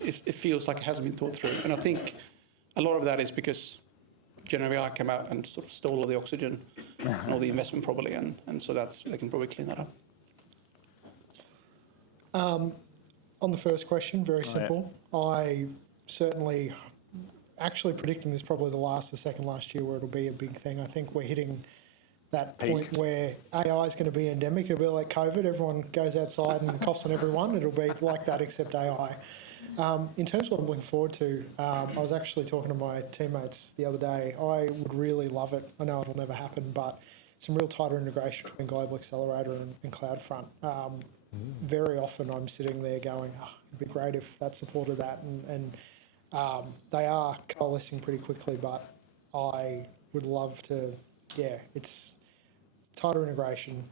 it feels like it hasn't been thought through. And I think a lot of that is because generative AI came out and sort of stole all the oxygen and all the investment probably, and so they can probably clean that up. On the first question, very simple. I certainly actually predicting this probably the second last year where it'll be a big thing. I think we're hitting that point where AI is going to be endemic. It'll be like COVID. Everyone goes outside and coughs on everyone. It'll be like that except AI. In terms of what I'm looking forward to, I was actually talking to my teammates the other day. I would really love it. I know it'll never happen, but some real tighter integration between Global Accelerator and CloudFront. Very often I'm sitting there going, it'd be great if that supported that. And they are coalescing pretty quickly, but I would love to, it's tighter integration,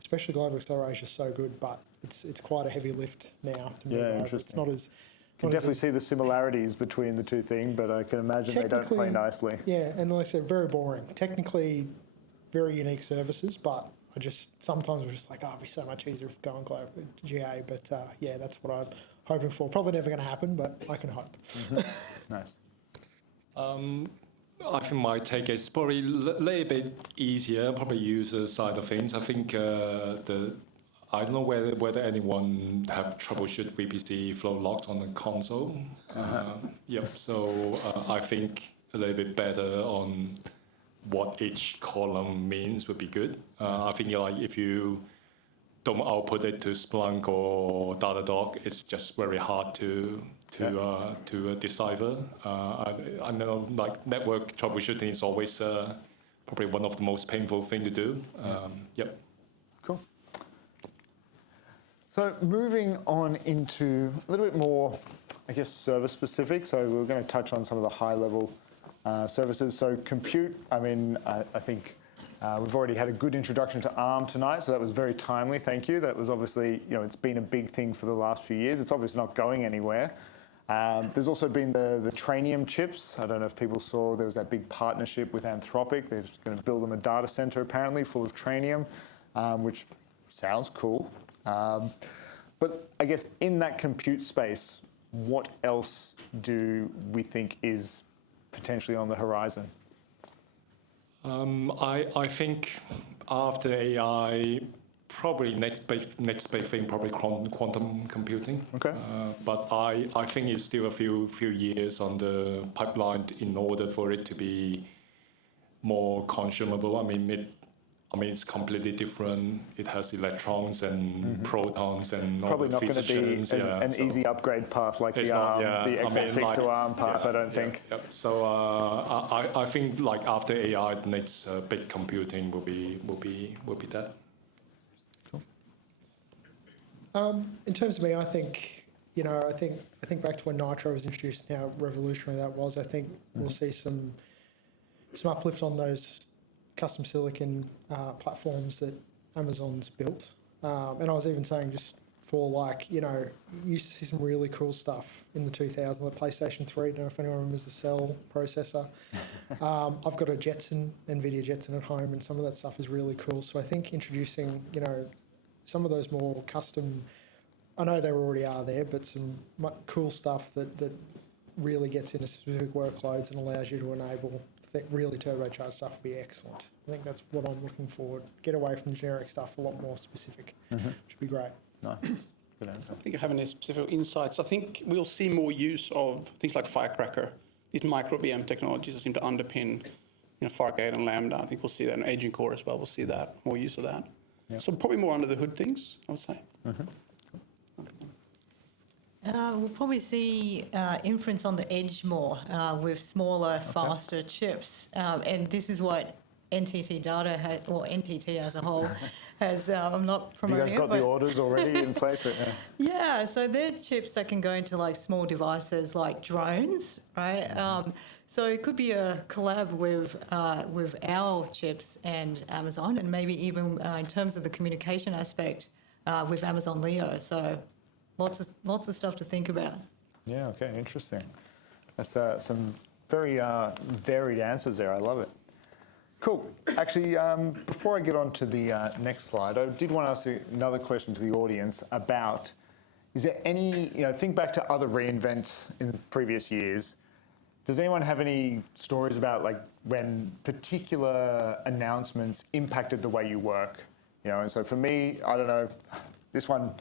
especially Global Acceleration is so good, but it's quite a heavy lift now to move over. It's not as... You can definitely see the similarities between the two things, but I can imagine they don't play nicely. Yeah, and like I said, very boring. Technically, very unique services, but sometimes we're just like, it'd be so much easier if going global GA, but that's what I'm hoping for. Probably never going to happen, but I can hope. Nice. I think my take is probably a little bit easier, probably user side of things. I think I don't know whether anyone have troubleshoot VPC flow logs on the console. So I think a little bit better on what each column means would be good. I think if you don't output it to Splunk or Datadog, it's just very hard to decipher. I know network troubleshooting is always probably one of the most painful thing to do. Cool. So moving on into a little bit more, I guess, service specific. So we're going to touch on some of the high level services. So compute, I think we've already had a good introduction to ARM tonight, so that was very timely. Thank you. That was obviously, it's been a big thing for the last few years. It's obviously not going anywhere. There's also been the Trainium chips. I don't know if people saw there was that big partnership with Anthropic. They're just going to build them a data center apparently full of Trainium, which sounds cool. But I guess in that compute space, what else do we think is potentially on the horizon? I think after AI, probably next big thing, probably quantum computing. Okay. But I think it's still a few years on the pipeline in order for it to be more consumable. It's completely different. It has electrons and protons and probably all the not going to be an easy upgrade path like the x86 to ARM path, I don't think. So I think after AI, the next big computing will be that. Cool. In terms of me, I think back to when Nitro was introduced and how revolutionary that was. I think we'll see some uplift on those custom silicon platforms that Amazon's built. And I was even saying just for you used to see some really cool stuff in the 2000s, like PlayStation 3. I don't know if anyone remembers the Cell processor. I've got a NVIDIA Jetson at home, and some of that stuff is really cool. So I think introducing, some of those more custom, I know they already are there, but some cool stuff that really gets into specific workloads and allows you to enable really turbocharged stuff would be excellent. I think that's what I'm looking forward. Get away from generic stuff, a lot more specific, which would be great. Nice. Good answer. I think I have any specific insights. I think we'll see more use of things like Firecracker. These micro VM technologies that seem to underpin Fargate and Lambda. I think we'll see that in Agent Core as well. We'll see that, more use of that. Yep. So probably more under the hood things, I would say. We'll probably see inference on the edge more with smaller, faster chips. And this is what NTT Data or NTT as a whole has, I'm not promoting it. You guys got the orders already in place? Yeah, so they're chips that can go into small devices like drones, right? So it could be a collab with our chips and Amazon, and maybe even in terms of the communication aspect with Amazon Leo. So lots of stuff to think about. Yeah, okay, interesting. That's some very varied answers there. I love it. Cool. Actually, before I get on to the next slide, I did want to ask another question to the audience about, is there any, think back to other reInvents in previous years. Does anyone have any stories about when particular announcements impacted the way you work? And so for me, I don't know, this one,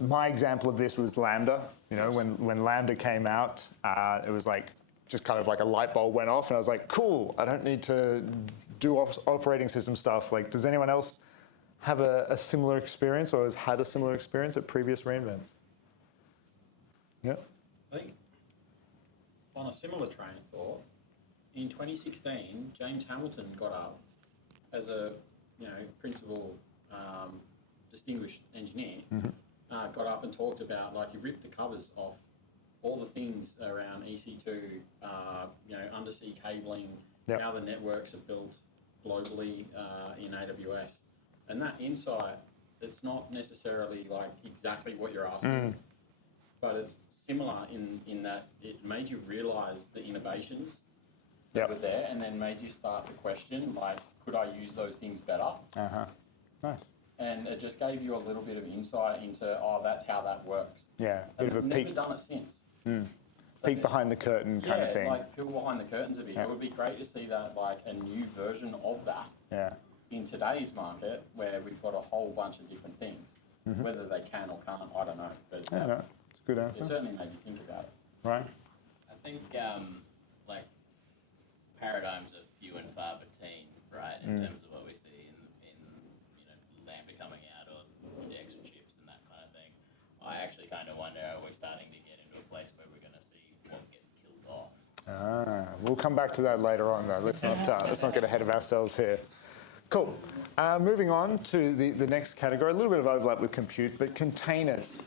my example of this was Lambda. When Lambda came out, it was just kind of like a light bulb went off, and I was like, cool, I don't need to do operating system stuff. Like, does anyone else have a similar experience or has had a similar experience at previous reInvents? Yeah. I think on a similar train of thought, in 2016, James Hamilton got up as a principal distinguished engineer, got up and talked about, like, he ripped the covers off all the things around EC2, undersea cabling, how the networks are built globally in AWS. And that insight, it's not necessarily like exactly what you're asking, but it's similar in that it made you realize the innovations that were there, and then made you start to question, like, could I use those things better? Nice. And it just gave you a little bit of insight into, that's how that works. Yeah, And bit of I've a never peek. done it since. Peek behind the curtain kind of thing. Yeah, like peel behind the curtains a bit. It would be great to see that, like, a new version of that in today's market, where we've got a whole bunch of different things. Whether they can or can't, I don't know. But It's a good answer. it certainly made you think about it. Right. I think like paradigms are few and far between, right, in terms of what we see in Lambda coming out or the extra chips and that kind of thing. I actually kind of wonder, are we starting to get into a place where we're going to see what gets killed off? We'll come back to that later on, though. Let's not get ahead of ourselves here. Cool. Moving on to the next category, a little bit of overlap with compute, but containers.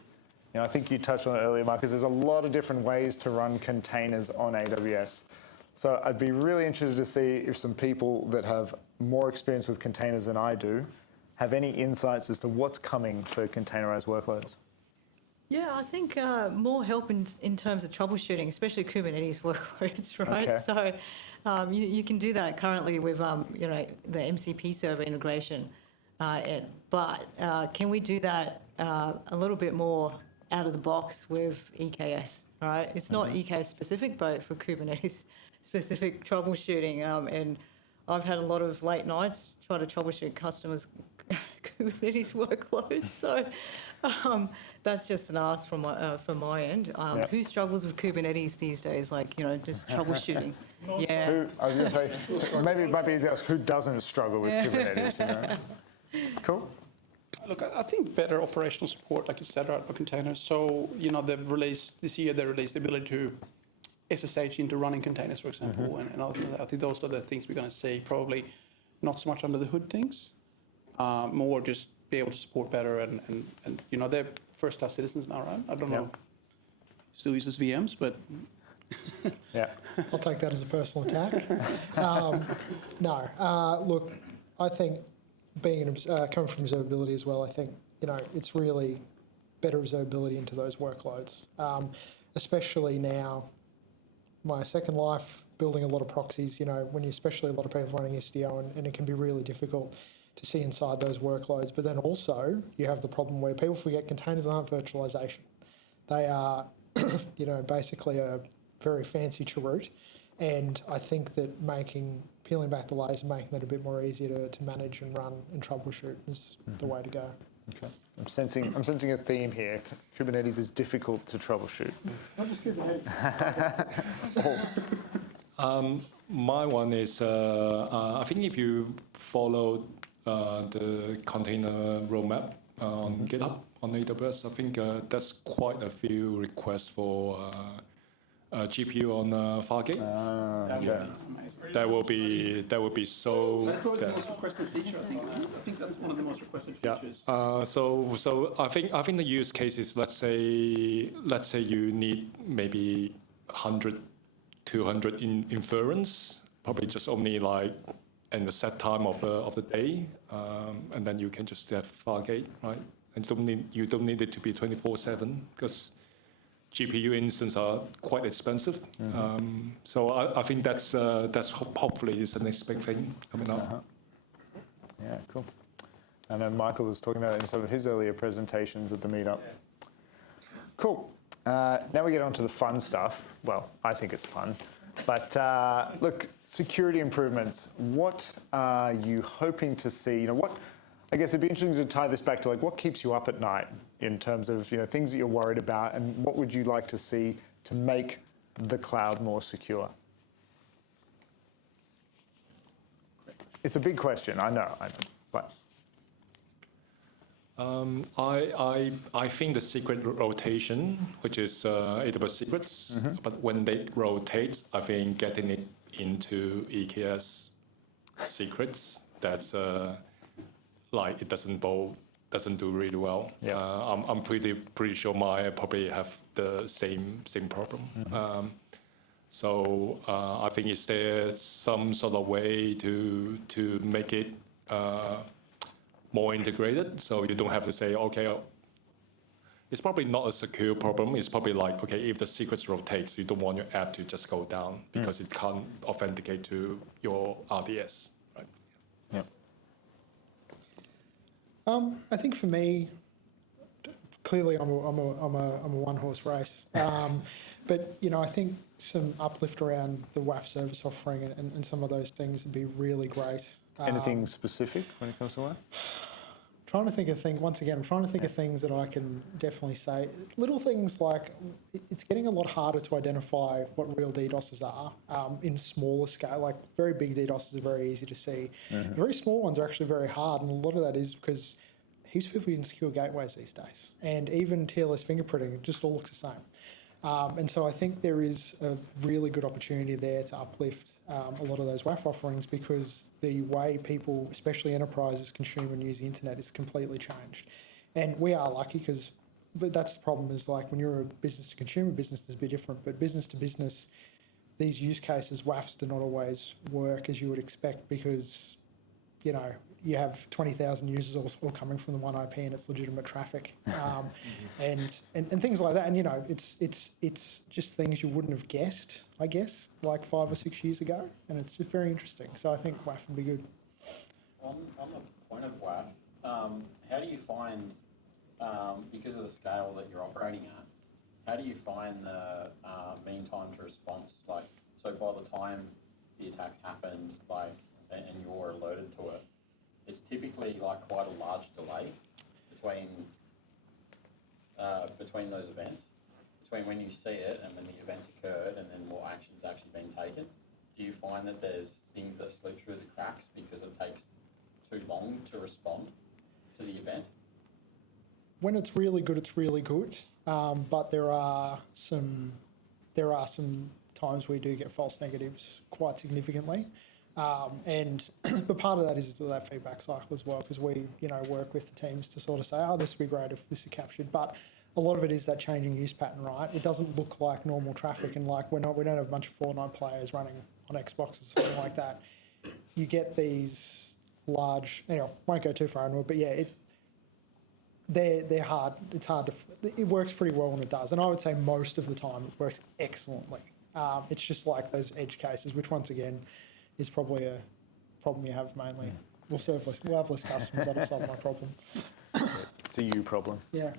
I think you touched on it earlier, Marcus. There's a lot of different ways to run containers on AWS. So I'd be really interested to see if some people that have more experience with containers than I do have any insights as to what's coming for containerized workloads. Yeah, I think more help in terms of troubleshooting, especially Kubernetes workloads, right? Okay. So you can do that currently with the MCP server integration, but can we do that a little bit more out of the box with EKS, right? It's not EKS specific, but for Kubernetes specific troubleshooting, and I've had a lot of late nights trying to troubleshoot customers' Kubernetes workloads. So that's just an ask from my end. Who struggles with Kubernetes these days? Like, just troubleshooting. I was going to say, maybe it might be easy to ask, who doesn't struggle with Kubernetes? Cool. Look, I think better operational support, like you said, right, for containers. So, they've released, this year they released the ability to SSH into running containers, for example, and I think those are the things we're going to see, probably not so much under the hood things, more just be able to support better, and they're first-class citizens now, right? I don't know, still uses VMs, but... I'll take that as a personal attack. Look, I think coming from observability as well, I think, it's really better observability into those workloads, especially now, my second life, building a lot of proxies, when especially a lot of people running SDO, and it can be really difficult to see inside those workloads. But then also, you have the problem where people forget containers aren't virtualization. They are, basically a very fancy cheroot. And I think that peeling back the layers and making that a bit more easier to manage and run and troubleshoot is the way to go. Okay. I'm sensing a theme here. Kubernetes is difficult to troubleshoot. Not just Kubernetes. My one is, I think if you follow the container roadmap on GitHub, on AWS, I think there's quite a few requests for GPU on Fargate. That will be so. That's probably the most requested feature, I think. I think that's one of the most requested features. So I think the use case is, let's say you need maybe 100, 200 inference, probably just only like in the set time of the day, and then you can just have Fargate, right? And you don't need it to be 24/7 because GPU instances are quite expensive. So I think that's hopefully is the next big thing coming up. Yeah, cool. I know Michael was talking about it in some of his earlier presentations at the meetup. Cool. Now we get on to the fun stuff. Well, I think it's fun. But look, security improvements. What are you hoping to see? I guess it'd be interesting to tie this back to what keeps you up at night in terms of things that you're worried about, and what would you like to see to make the cloud more secure? It's a big question, I know, but I think the secret rotation, which is AWS secrets, but when they rotate, I think getting it into EKS secrets, that's like it doesn't do really well. Yeah. I'm pretty sure I probably have the same problem. So I think is there some sort of way to make it more integrated, so you don't have to say, okay, it's probably not a secure problem. It's probably like, okay, if the secrets rotates, you don't want your app to just go down because it can't authenticate to your RDS, right? yeah. I think for me, clearly I'm a one-horse race, but I think some uplift around the WAF service offering and some of those things would be really great. Anything specific when it comes to that? Trying to think of things, once again, I'm trying to think of things that I can definitely say. Little things like it's getting a lot harder to identify what real DDoSes are in smaller scale. Like very big DDoSes are very easy to see. Very small ones are actually very hard, and a lot of that is because heaps of people use secure gateways these days. And even TLS fingerprinting, it just all looks the same. And so I think there is a really good opportunity there to uplift a lot of those WAF offerings, because the way people, especially enterprises, consume and use the internet is completely changed. And we are lucky but that's the problem, is like when you're a business to consumer business, it's a bit different, but business to business, these use cases, WAFs do not always work as you would expect, because you have 20,000 users all coming from the one IP and it's legitimate traffic, and things like that. And it's just things you wouldn't have guessed, I guess, like 5 or 6 years ago, and it's just very interesting. So I think WAF would be good. On the point of WAF, how do you find, because of the scale that you're operating at, how do you find the mean time to response? Like, so by the time the attacks happened, and you're alerted to it, it's typically like quite a large delay between those events, between when you see it and when the events occurred and then what action's actually been taken. Do you find that there's things that slip through the cracks because it takes too long to respond to the event? When it's really good, it's really good. But there are some times we do get false negatives quite significantly. But part of that is that feedback cycle as well, because we work with the teams to sort of say, this would be great if this is captured. But a lot of it is that changing use pattern, right? It doesn't look like normal traffic, and like we don't have a bunch of Fortnite players running on Xbox or something like that. You get these large, won't go too far into it, but yeah, they're hard. It's hard it works pretty well when it does, and I would say most of the time it works excellently. It's just like those edge cases, which once again is probably a problem you have mainly. We'll have less customers, that'll solve my problem. It's a you problem. Yeah.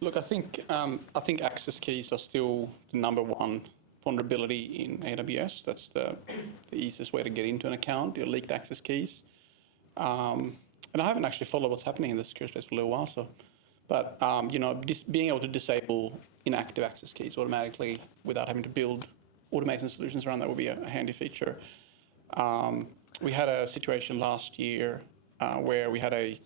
Look, I think access keys are still the number one vulnerability in AWS. That's the easiest way to get into an account, your leaked access keys. And I haven't actually followed what's happening in the secure space for a little while, but being able to disable inactive access keys automatically without having to build automation solutions around that would be a handy feature. We had a situation last year where we had a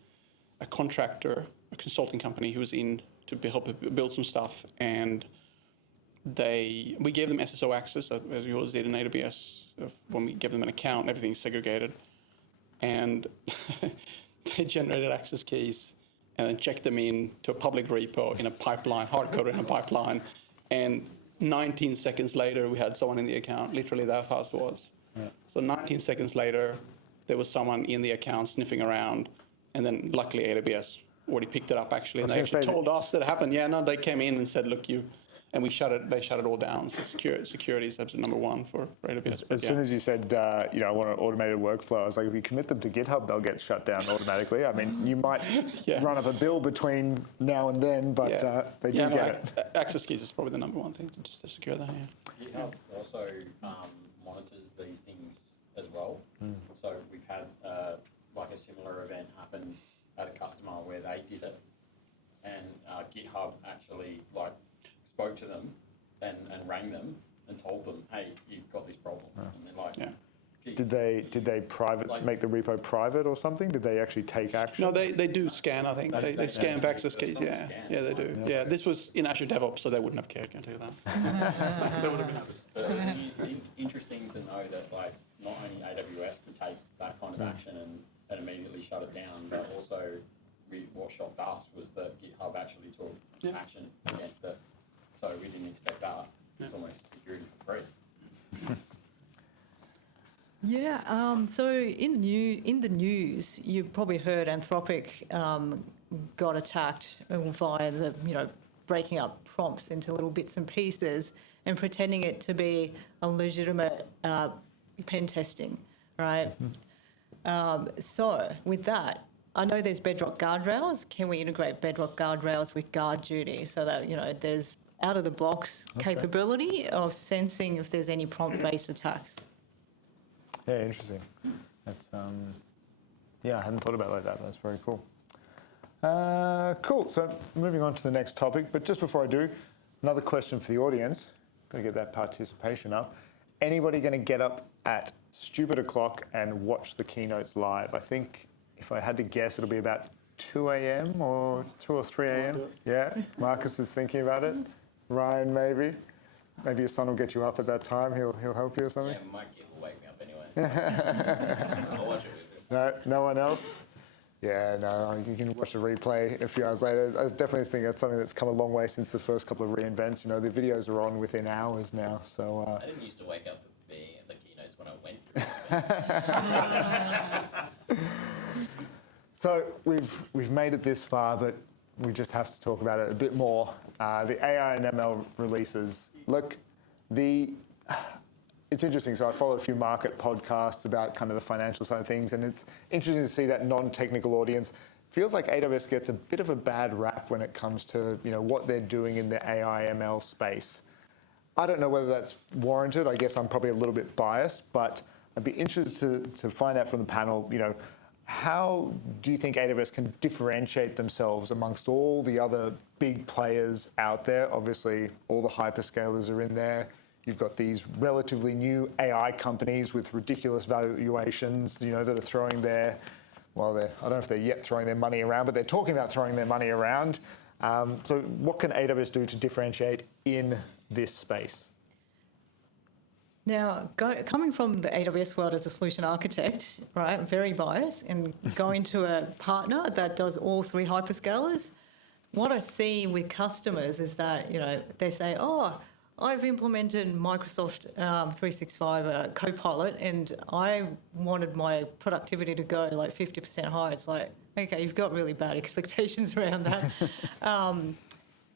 contractor, a consulting company, who was in to help build some stuff, and we gave them SSO access, as we always did in AWS. When we gave them an account, everything's segregated, and they generated access keys and then checked them in to a public repo in a pipeline, hard-coded in a pipeline, and 19 seconds later, we had someone in the account. Literally, that fast it was. Yeah. So 19 seconds later, there was someone in the account sniffing around, and then luckily AWS already picked it up actually, and they actually told us that it happened. Yeah, no, they came in and said, look, and they shut it all down. So security is absolutely number one for AWS. As soon as you said, I want an automated workflow, I was like, if you commit them to GitHub, they'll get shut down automatically. I mean, you might run up a bill between now and then, but they do get it. Access keys is probably the number one thing to secure that. Yeah. GitHub also monitors these things as well. So we've had like a similar event happen at a customer where they did it, and GitHub actually spoke to them and rang them and told them, hey, you've got this problem. And they're like, Yeah. geez. Did they make the repo private or something? Did they actually take action? No, they do scan, I think. They scan for access keys, yeah. Yeah, they do. Yeah, this was in Azure DevOps, so they wouldn't have cared, can I tell you that? They would have been happy. But it's interesting to know that like not only AWS could take that kind of action and immediately shut it down, but also what shocked us was that GitHub actually took action against it. So we didn't expect that. It's almost security for free. Yeah, so in the news, you probably heard Anthropic got attacked via the, breaking up prompts into little bits and pieces and pretending it to be a legitimate pen testing, right? So with that, I know there's Bedrock guardrails. Can we integrate Bedrock guardrails with Guard Duty so that, there's out-of-the-box capability of sensing if there's any prompt-based attacks? Yeah, interesting. That's I hadn't thought about it like that. That's very cool. Cool. So moving on to the next topic, but just before I do, another question for the audience. Got to get that participation up. Anybody going to get up at stupid o'clock and watch the keynotes live? I think if I had to guess, it'll be about 2 a.m. or 2 or 3 a.m. Yeah, Marcus is thinking about it. Ryan, maybe. Maybe your son will get you up at that time. He'll help you or something. Yeah, my kid will wake me up anyway. I'll watch it with him. No one else? Yeah, no, you can watch the replay a few hours later. I definitely think that's something that's come a long way since the first couple of reInvents. The videos are on within hours now. So I didn't used to wake up for being at the keynotes when I went. So we've made it this far, but we just have to talk about it a bit more. The AI and ML releases. Look, it's interesting. So I followed a few market podcasts about kind of the financial side of things, and it's interesting to see that non-technical audience. Feels like AWS gets a bit of a bad rap when it comes to what they're doing in the AI ML space. I don't know whether that's warranted. I guess I'm probably a little bit biased, but I'd be interested to find out from the panel, how do you think AWS can differentiate themselves amongst all the other big players out there? Obviously, all the hyperscalers are in there. You've got these relatively new AI companies with ridiculous valuations, that are throwing their, I don't know if they're yet throwing their money around, but they're talking about throwing their money around. So what can AWS do to differentiate in this space? Now, coming from the AWS world as a solution architect, right, very biased, and going to a partner that does all three hyperscalers, what I see with customers is that, they say, oh, I've implemented Microsoft 365 Copilot and I wanted my productivity to go like 50% higher. It's like, okay, you've got really bad expectations around that.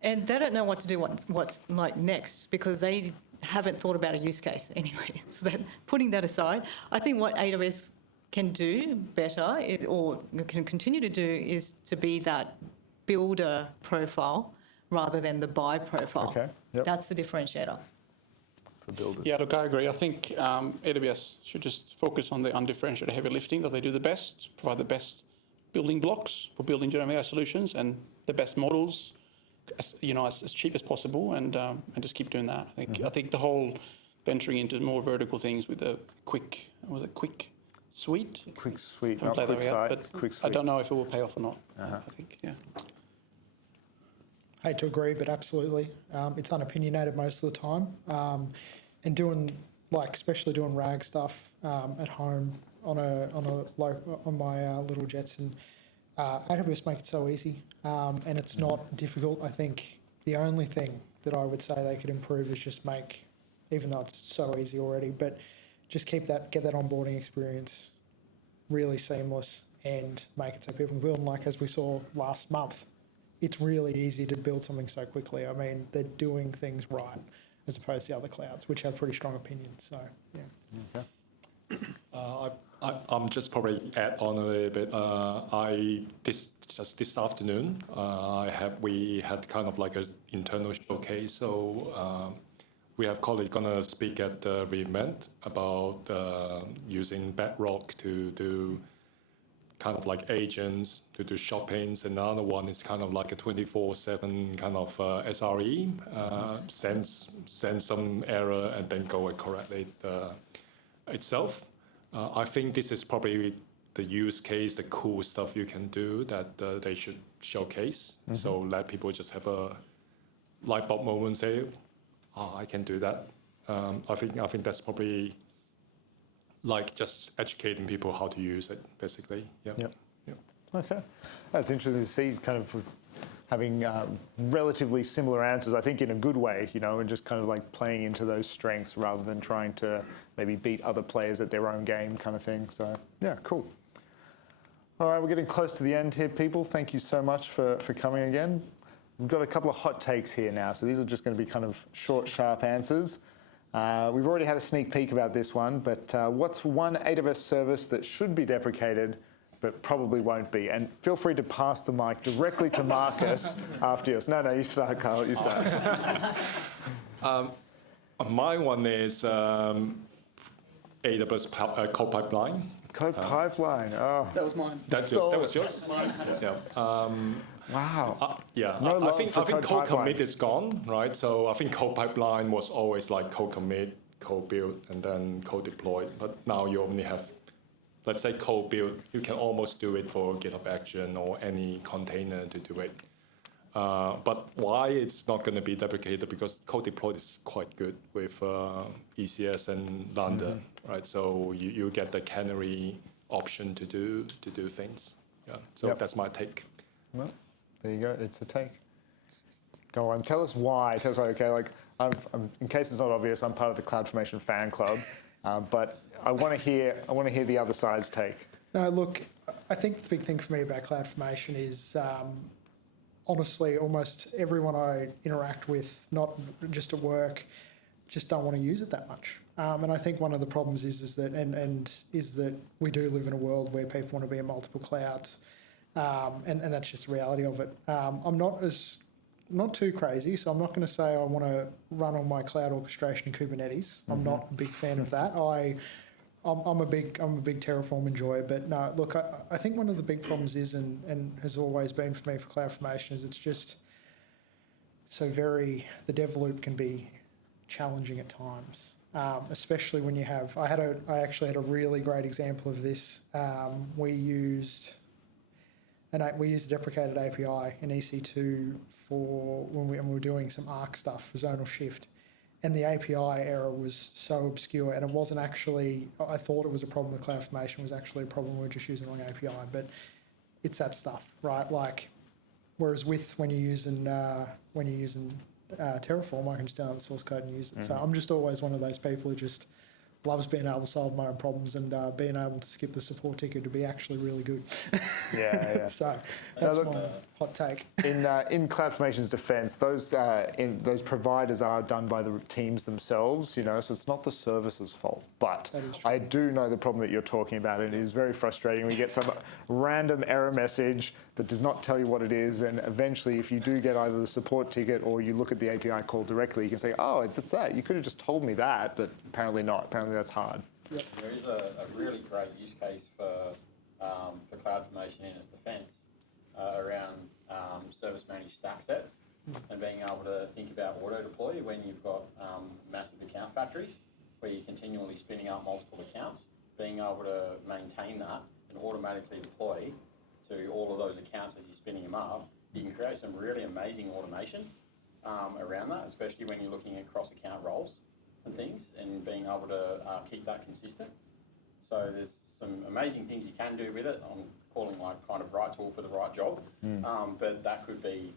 And they don't know what to do, what's like next, because they haven't thought about a use case anyway. So that, putting that aside, I think what AWS can do better or can continue to do is to be that builder profile rather than the buy profile. Okay. Yep. That's the differentiator. For builders. Yeah, look, I agree. I think AWS should just focus on the undifferentiated heavy lifting that they do the best, provide the best building blocks for building generative AI solutions and the best models, as cheap as possible, and just keep doing that. I think the whole venturing into more vertical things with a quick suite. Quick suite, Haven't not played quick that yet, site, but quick suite. I don't know if it will pay off or not. I think, yeah. Hate to agree, but absolutely, it's unopinionated most of the time, and doing especially doing RAG stuff at home on my little Jetson. AWS make it so easy, and it's not difficult. I think the only thing that I would say they could improve is just make, even though it's so easy already, but just get that onboarding experience really seamless and make it so people can build. And like as we saw last month, it's really easy to build something so quickly. I mean, they're doing things right as opposed to the other clouds, which have pretty strong opinions. So, yeah. Okay. I'm just probably add on a little bit. This afternoon, we had kind of like an internal showcase. So we have colleagues gonna speak at the reInvent about using Bedrock to kind of like agents to do shoppings. Another one is kind of like a 24/7 kind of SRE, send some error and then go and correct it itself. I think this is probably the use case, the cool stuff you can do that they should showcase. So let people just have a light bulb moment, say, "Oh, I can do that." I think that's probably like just educating people how to use it, basically. Yep. Okay, that's interesting to see, kind of having relatively similar answers, I think in a good way, and just kind of like playing into those strengths rather than trying to maybe beat other players at their own game kind of thing. So yeah, cool. All right, we're getting close to the end here, people. Thank you so much for coming again. We've got a couple of hot takes here now, so these are just going to be kind of short, sharp answers. We've already had a sneak peek about this one, but what's one AWS service that should be deprecated but probably won't be? And feel free to pass the mic directly to Marcus after yours. No, you start, Carl, you start. My one is AWS Code Pipeline. Code Pipeline, oh. That was mine. That was yours? Yeah. Wow. I think code commit is gone, right? So I think code pipeline was always like code commit, code build, and then code deploy. But now you only have, let's say code build, you can almost do it for GitHub Action or any container to do it. But why it's not going to be deprecated? Because code deploy is quite good with ECS and Lambda, right? So you get the canary option to do things. Yeah. So that's my take. Well, there you go. It's a take. Go on. Tell us why. Tell us why. Okay. Like, I'm, in case it's not obvious, I'm part of the CloudFormation fan club, but I want to hear the other side's take. No, look, I think the big thing for me about CloudFormation is honestly, almost everyone I interact with, not just at work, just don't want to use it that much. And I think one of the problems is that we do live in a world where people want to be in multiple clouds, and that's just the reality of it. I'm not too crazy, so I'm not going to say I want to run all my cloud orchestration in Kubernetes. I'm not a big fan of that. I'm a big Terraform enjoyer, but no, look, I think one of the big problems is, and has always been for me for CloudFormation, is it's just so the dev loop can be challenging at times, especially when you have. I actually had a really great example of this. We used a deprecated API in EC2 for when we were doing some Arc stuff for zonal shift. And the API error was so obscure, and it wasn't actually, I thought it was a problem with CloudFormation, it was actually a problem we were just using the wrong API, but it's that stuff, right? Like, whereas when you're using Terraform, I can just download the source code and use it. So I'm just always one of those people who just loves being able to solve my own problems and being able to skip the support ticket to be actually really good. Yeah. So that's my hot take. In CloudFormation's defense, those providers are done by the teams themselves, so it's not the service's fault. But I do know the problem that you're talking about. It is very frustrating. We get some random error message that does not tell you what it is, and eventually if you do get either the support ticket or you look at the API call directly, you can say, oh, it's that. You could have just told me that, but apparently not. Apparently that's hard. Yep. There is a really great use case for CloudFormation in its defense around service managed stack sets and being able to think about auto deploy when you've got massive account factories where you're continually spinning up multiple accounts, being able to maintain that and automatically deploy to all of those accounts as you're spinning them up. You can create some really amazing automation around that, especially when you're looking at cross-account roles and things, and being able to keep that consistent. So there's some amazing things you can do with it. I'm calling like kind of right tool for the right job, but that could be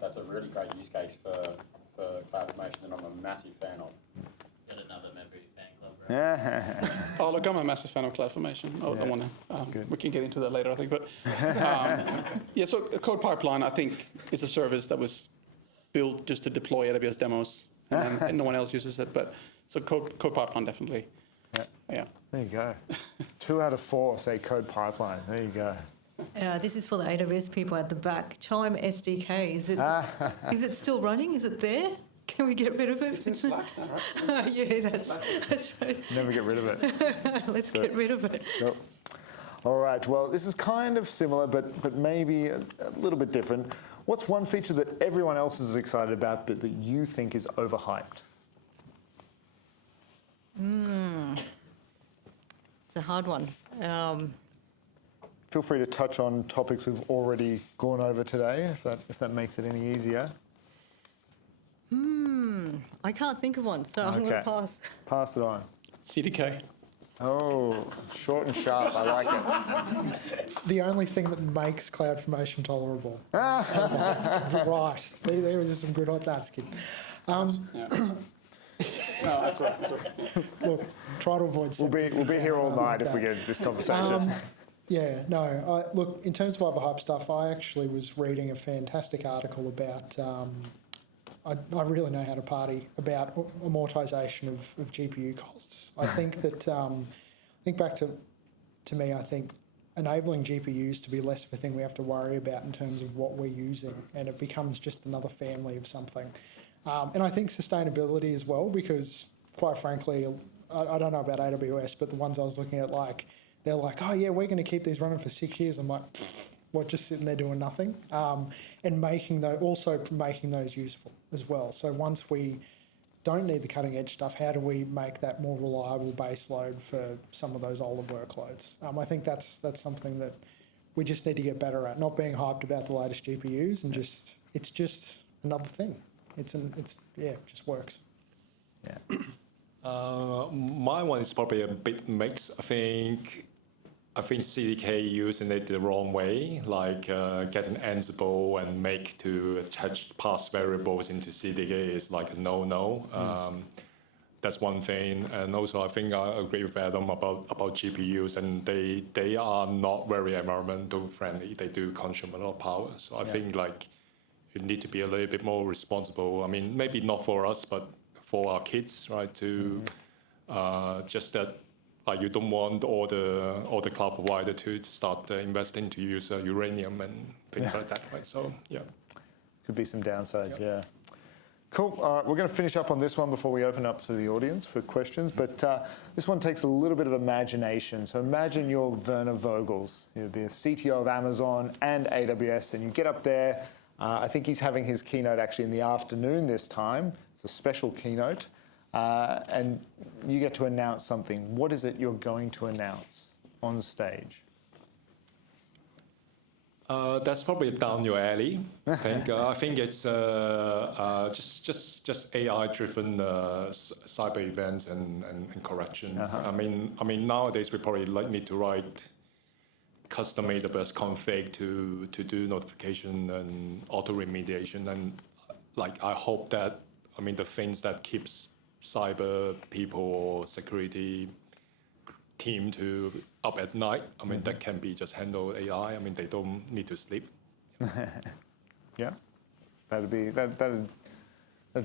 that's a really great use case for CloudFormation that I'm a massive fan of. Get another member of your fan club, right? Oh, look, I'm a massive fan of CloudFormation. I want to. We can get into that later, I think. But so Code Pipeline, I think, is a service that was built just to deploy AWS demos, and no one else uses it. But so Code Pipeline definitely. Yeah. There you go. 2 out of 4 say Code Pipeline. There you go. This is for the AWS people at the back. Chime SDK, is it still running? Is it there? Can we get rid of it? It's in Slack now, right? Yeah, that's right. Never get rid of it. Let's get rid of it. Yep. All right, well, this is kind of similar, but maybe a little bit different. What's one feature that everyone else is excited about, but that you think is overhyped? It's a hard one. Feel free to touch on topics we've already gone over today, if that makes it any easier. I can't think of one, so I'm going to pass. Pass it on. CDK. Oh, short and sharp. I like it. The only thing that makes CloudFormation tolerable. Right. There was some good hot dogs, kid. No, that's right. Look, try to avoid. We'll be here all night if we get this conversation. Yeah, no. Look, in terms of overhyped stuff, I actually was reading a fantastic article about. I really know how to party about amortization of GPU costs. I think that think back to me. I think enabling GPUs to be less of a thing we have to worry about in terms of what we're using, and it becomes just another family of something. And I think sustainability as well, because quite frankly, I don't know about AWS, but the ones I was looking at, like, they're like, oh yeah, we're going to keep these running for 6 years. I'm like, what, just sitting there doing nothing? And making those useful as well. So once we don't need the cutting edge stuff, how do we make that more reliable base load for some of those older workloads? I think that's something that we just need to get better at, not being hyped about the latest GPUs and it's just another thing. It just works. Yeah. My one is probably a bit mixed. I think CDK using it the wrong way, like getting Ansible and make to attach pass variables into CDK is like a no-no. That's one thing. And also I think I agree with Adam about GPUs, and they are not very environmental friendly. They do consume a lot of power. So I think like you need to be a little bit more responsible. I mean, maybe not for us, but for our kids, right? To just that, like, you don't want all the cloud provider to start investing to use uranium and things like that, right? So yeah, could be some downsides. Yeah. Cool. We're going to finish up on this one before we open up to the audience for questions. But this one takes a little bit of imagination. So imagine you're Werner Vogels, you're the CTO of Amazon and AWS, and you get up there. I think he's having his keynote actually in the afternoon this time. It's a special keynote. And you get to announce something. What is it you're going to announce on stage? That's probably down your alley. I think it's just AI-driven cyber events and correction. I mean nowadays we probably need to write custom AWS config to do notification and auto remediation, and like I hope that the things that keeps cyber people or security team to up at night, that can be just handled AI. They don't need to sleep. Yeah, that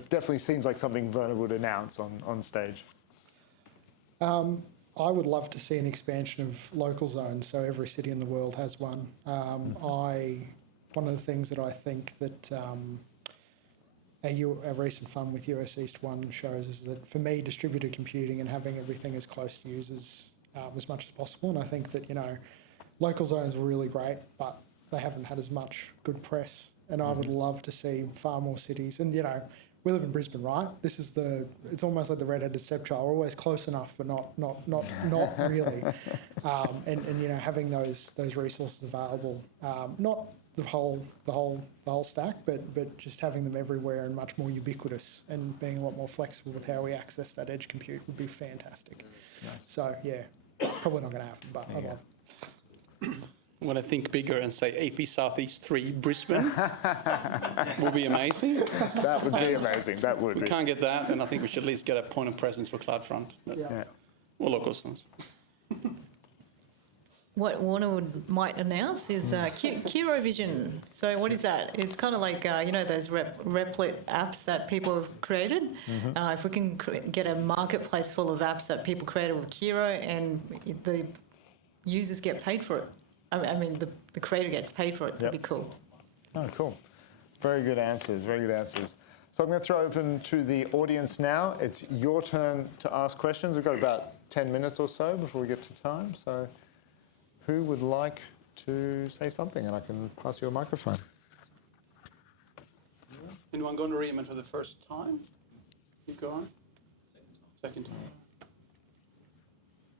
definitely seems like something Werner would announce on stage. I would love to see an expansion of local zones, so every city in the world has one. One of the things that I think that our recent fun with US East 1 shows is that, for me, distributed computing and having everything as close to users as much as possible. And I think that, local zones are really great, but they haven't had as much good press. And I would love to see far more cities. And, we live in Brisbane, right? It's almost like the red-headed stepchild. We're always close enough, but not really. And having those resources available, not the whole stack, but just having them everywhere and much more ubiquitous, and being a lot more flexible with how we access that edge compute would be fantastic. Nice. So yeah, probably not going to happen, but I'd love it. I'm going to think bigger and say AP Southeast 3 Brisbane will be amazing. That would be amazing. That would. We can't get that, and I think we should at least get a point of presence for CloudFront. Or local zones. What Warner might announce is Kiro Vision. So what is that? It's kind of like, those Replit apps that people have created. If we can get a marketplace full of apps that people created with Kiro and the users get paid for it. The creator gets paid for it. That'd be cool. Oh, cool. Very good answers. Very good answers. So I'm going to throw open to the audience now. It's your turn to ask questions. We've got about 10 minutes or so before we get to time. So who would like to say something? And I can pass you a microphone. Anyone going to reInvent for the first time? You go on. Second time.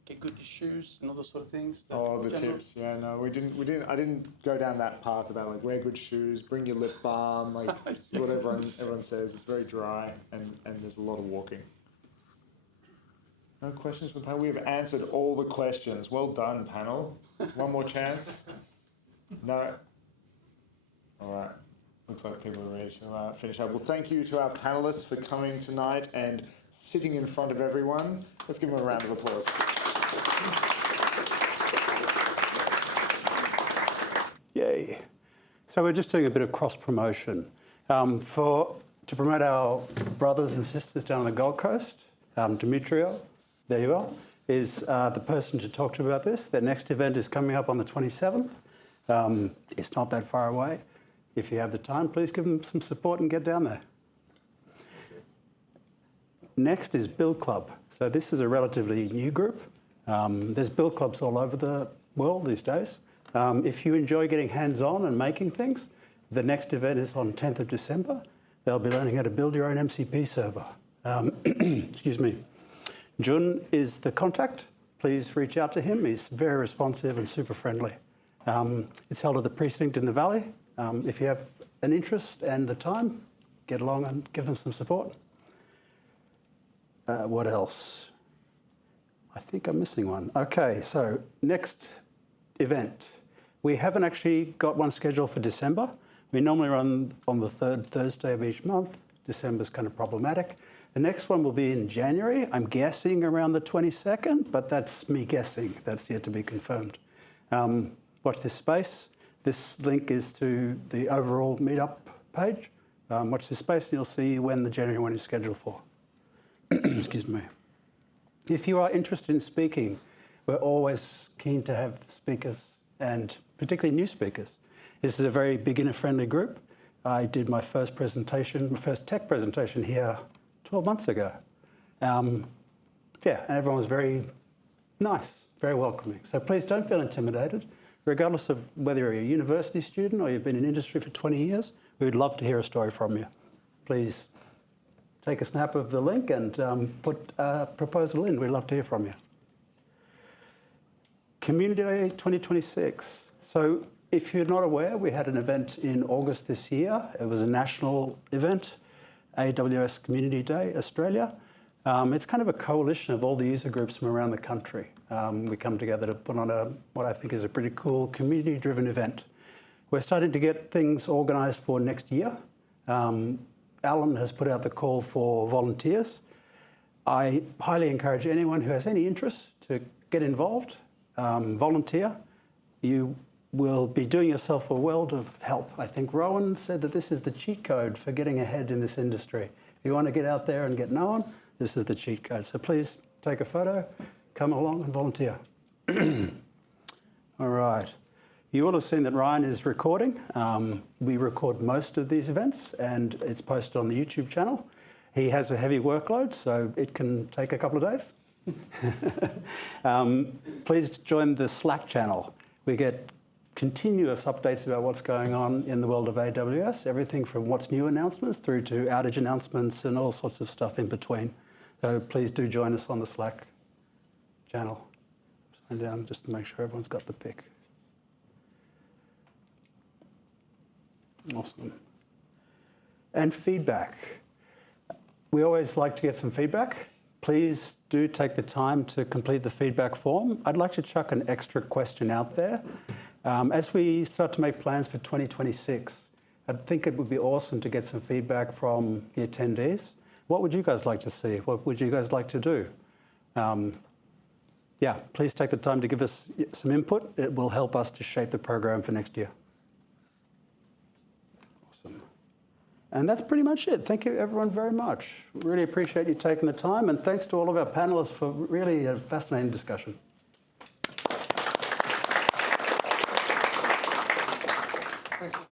Get good shoes and all those sort of things. Oh, the general- tips. Yeah, no, we didn't. I didn't go down that path about like wear good shoes, bring your lip balm, like what everyone says. It's very dry and there's a lot of walking. No questions from the panel. We have answered all the questions. Well done, panel. One more chance. No. All right. Looks like people are ready to finish up. Well, thank you to our panelists for coming tonight and sitting in front of everyone. Let's give them a round of applause. Yay. So we're just doing a bit of cross-promotion. To promote our brothers and sisters down on the Gold Coast, Demetrio, there you are, is the person to talk to about this. Their next event is coming up on the 27th. It's not that far away. If you have the time, please give them some support and get down there. Next is Build Club. So this is a relatively new group. There's build clubs all over the world these days. If you enjoy getting hands-on and making things, the next event is on 10th of December. They'll be learning how to build your own MCP server. Excuse me. Jun is the contact. Please reach out to him. He's very responsive and super friendly. It's held at the precinct in the Valley. If you have an interest and the time, get along and give them some support. What else? I think I'm missing one. Okay, so next event. We haven't actually got one scheduled for December. We normally run on the third Thursday of each month. December's kind of problematic. The next one will be in January. I'm guessing around the 22nd, but that's me guessing. That's yet to be confirmed. Watch this space. This link is to the overall meetup page. Watch this space and you'll see when the January one is scheduled for. Excuse me. If you are interested in speaking, we're always keen to have speakers and particularly new speakers. This is a very beginner-friendly group. I did my first tech presentation here 12 months ago. And everyone was very nice, very welcoming. So please don't feel intimidated. Regardless of whether you're a university student or you've been in industry for 20 years, we would love to hear a story from you. Please take a snap of the link and put a proposal in. We'd love to hear from you. Community Day 2026. So if you're not aware, we had an event in August this year. It was a national event, AWS Community Day Australia. It's kind of a coalition of all the user groups from around the country. We come together to put on what I think is a pretty cool community-driven event. We're starting to get things organised for next year. Alan has put out the call for volunteers. I highly encourage anyone who has any interest to get involved, volunteer. You will be doing yourself a world of help. I think Rowan said that this is the cheat code for getting ahead in this industry. If you want to get out there and get known, this is the cheat code. So please take a photo, come along and volunteer. All right. You will have seen that Ryan is recording. We record most of these events and it's posted on the YouTube channel. He has a heavy workload, so it can take a couple of days. Please join the Slack channel. We get continuous updates about what's going on in the world of AWS, everything from what's new announcements through to outage announcements and all sorts of stuff in between. So please do join us on the Slack channel. Sign down just to make sure everyone's got the pic. Awesome. And feedback. We always like to get some feedback. Please do take the time to complete the feedback form. I'd like to chuck an extra question out there. As we start to make plans for 2026, I think it would be awesome to get some feedback from the attendees. What would you guys like to see? What would you guys like to do? Please take the time to give us some input. It will help us to shape the program for next year. Awesome. And that's pretty much it. Thank you, everyone, very much. Really appreciate you taking the time. And thanks to all of our panelists for really a fascinating discussion.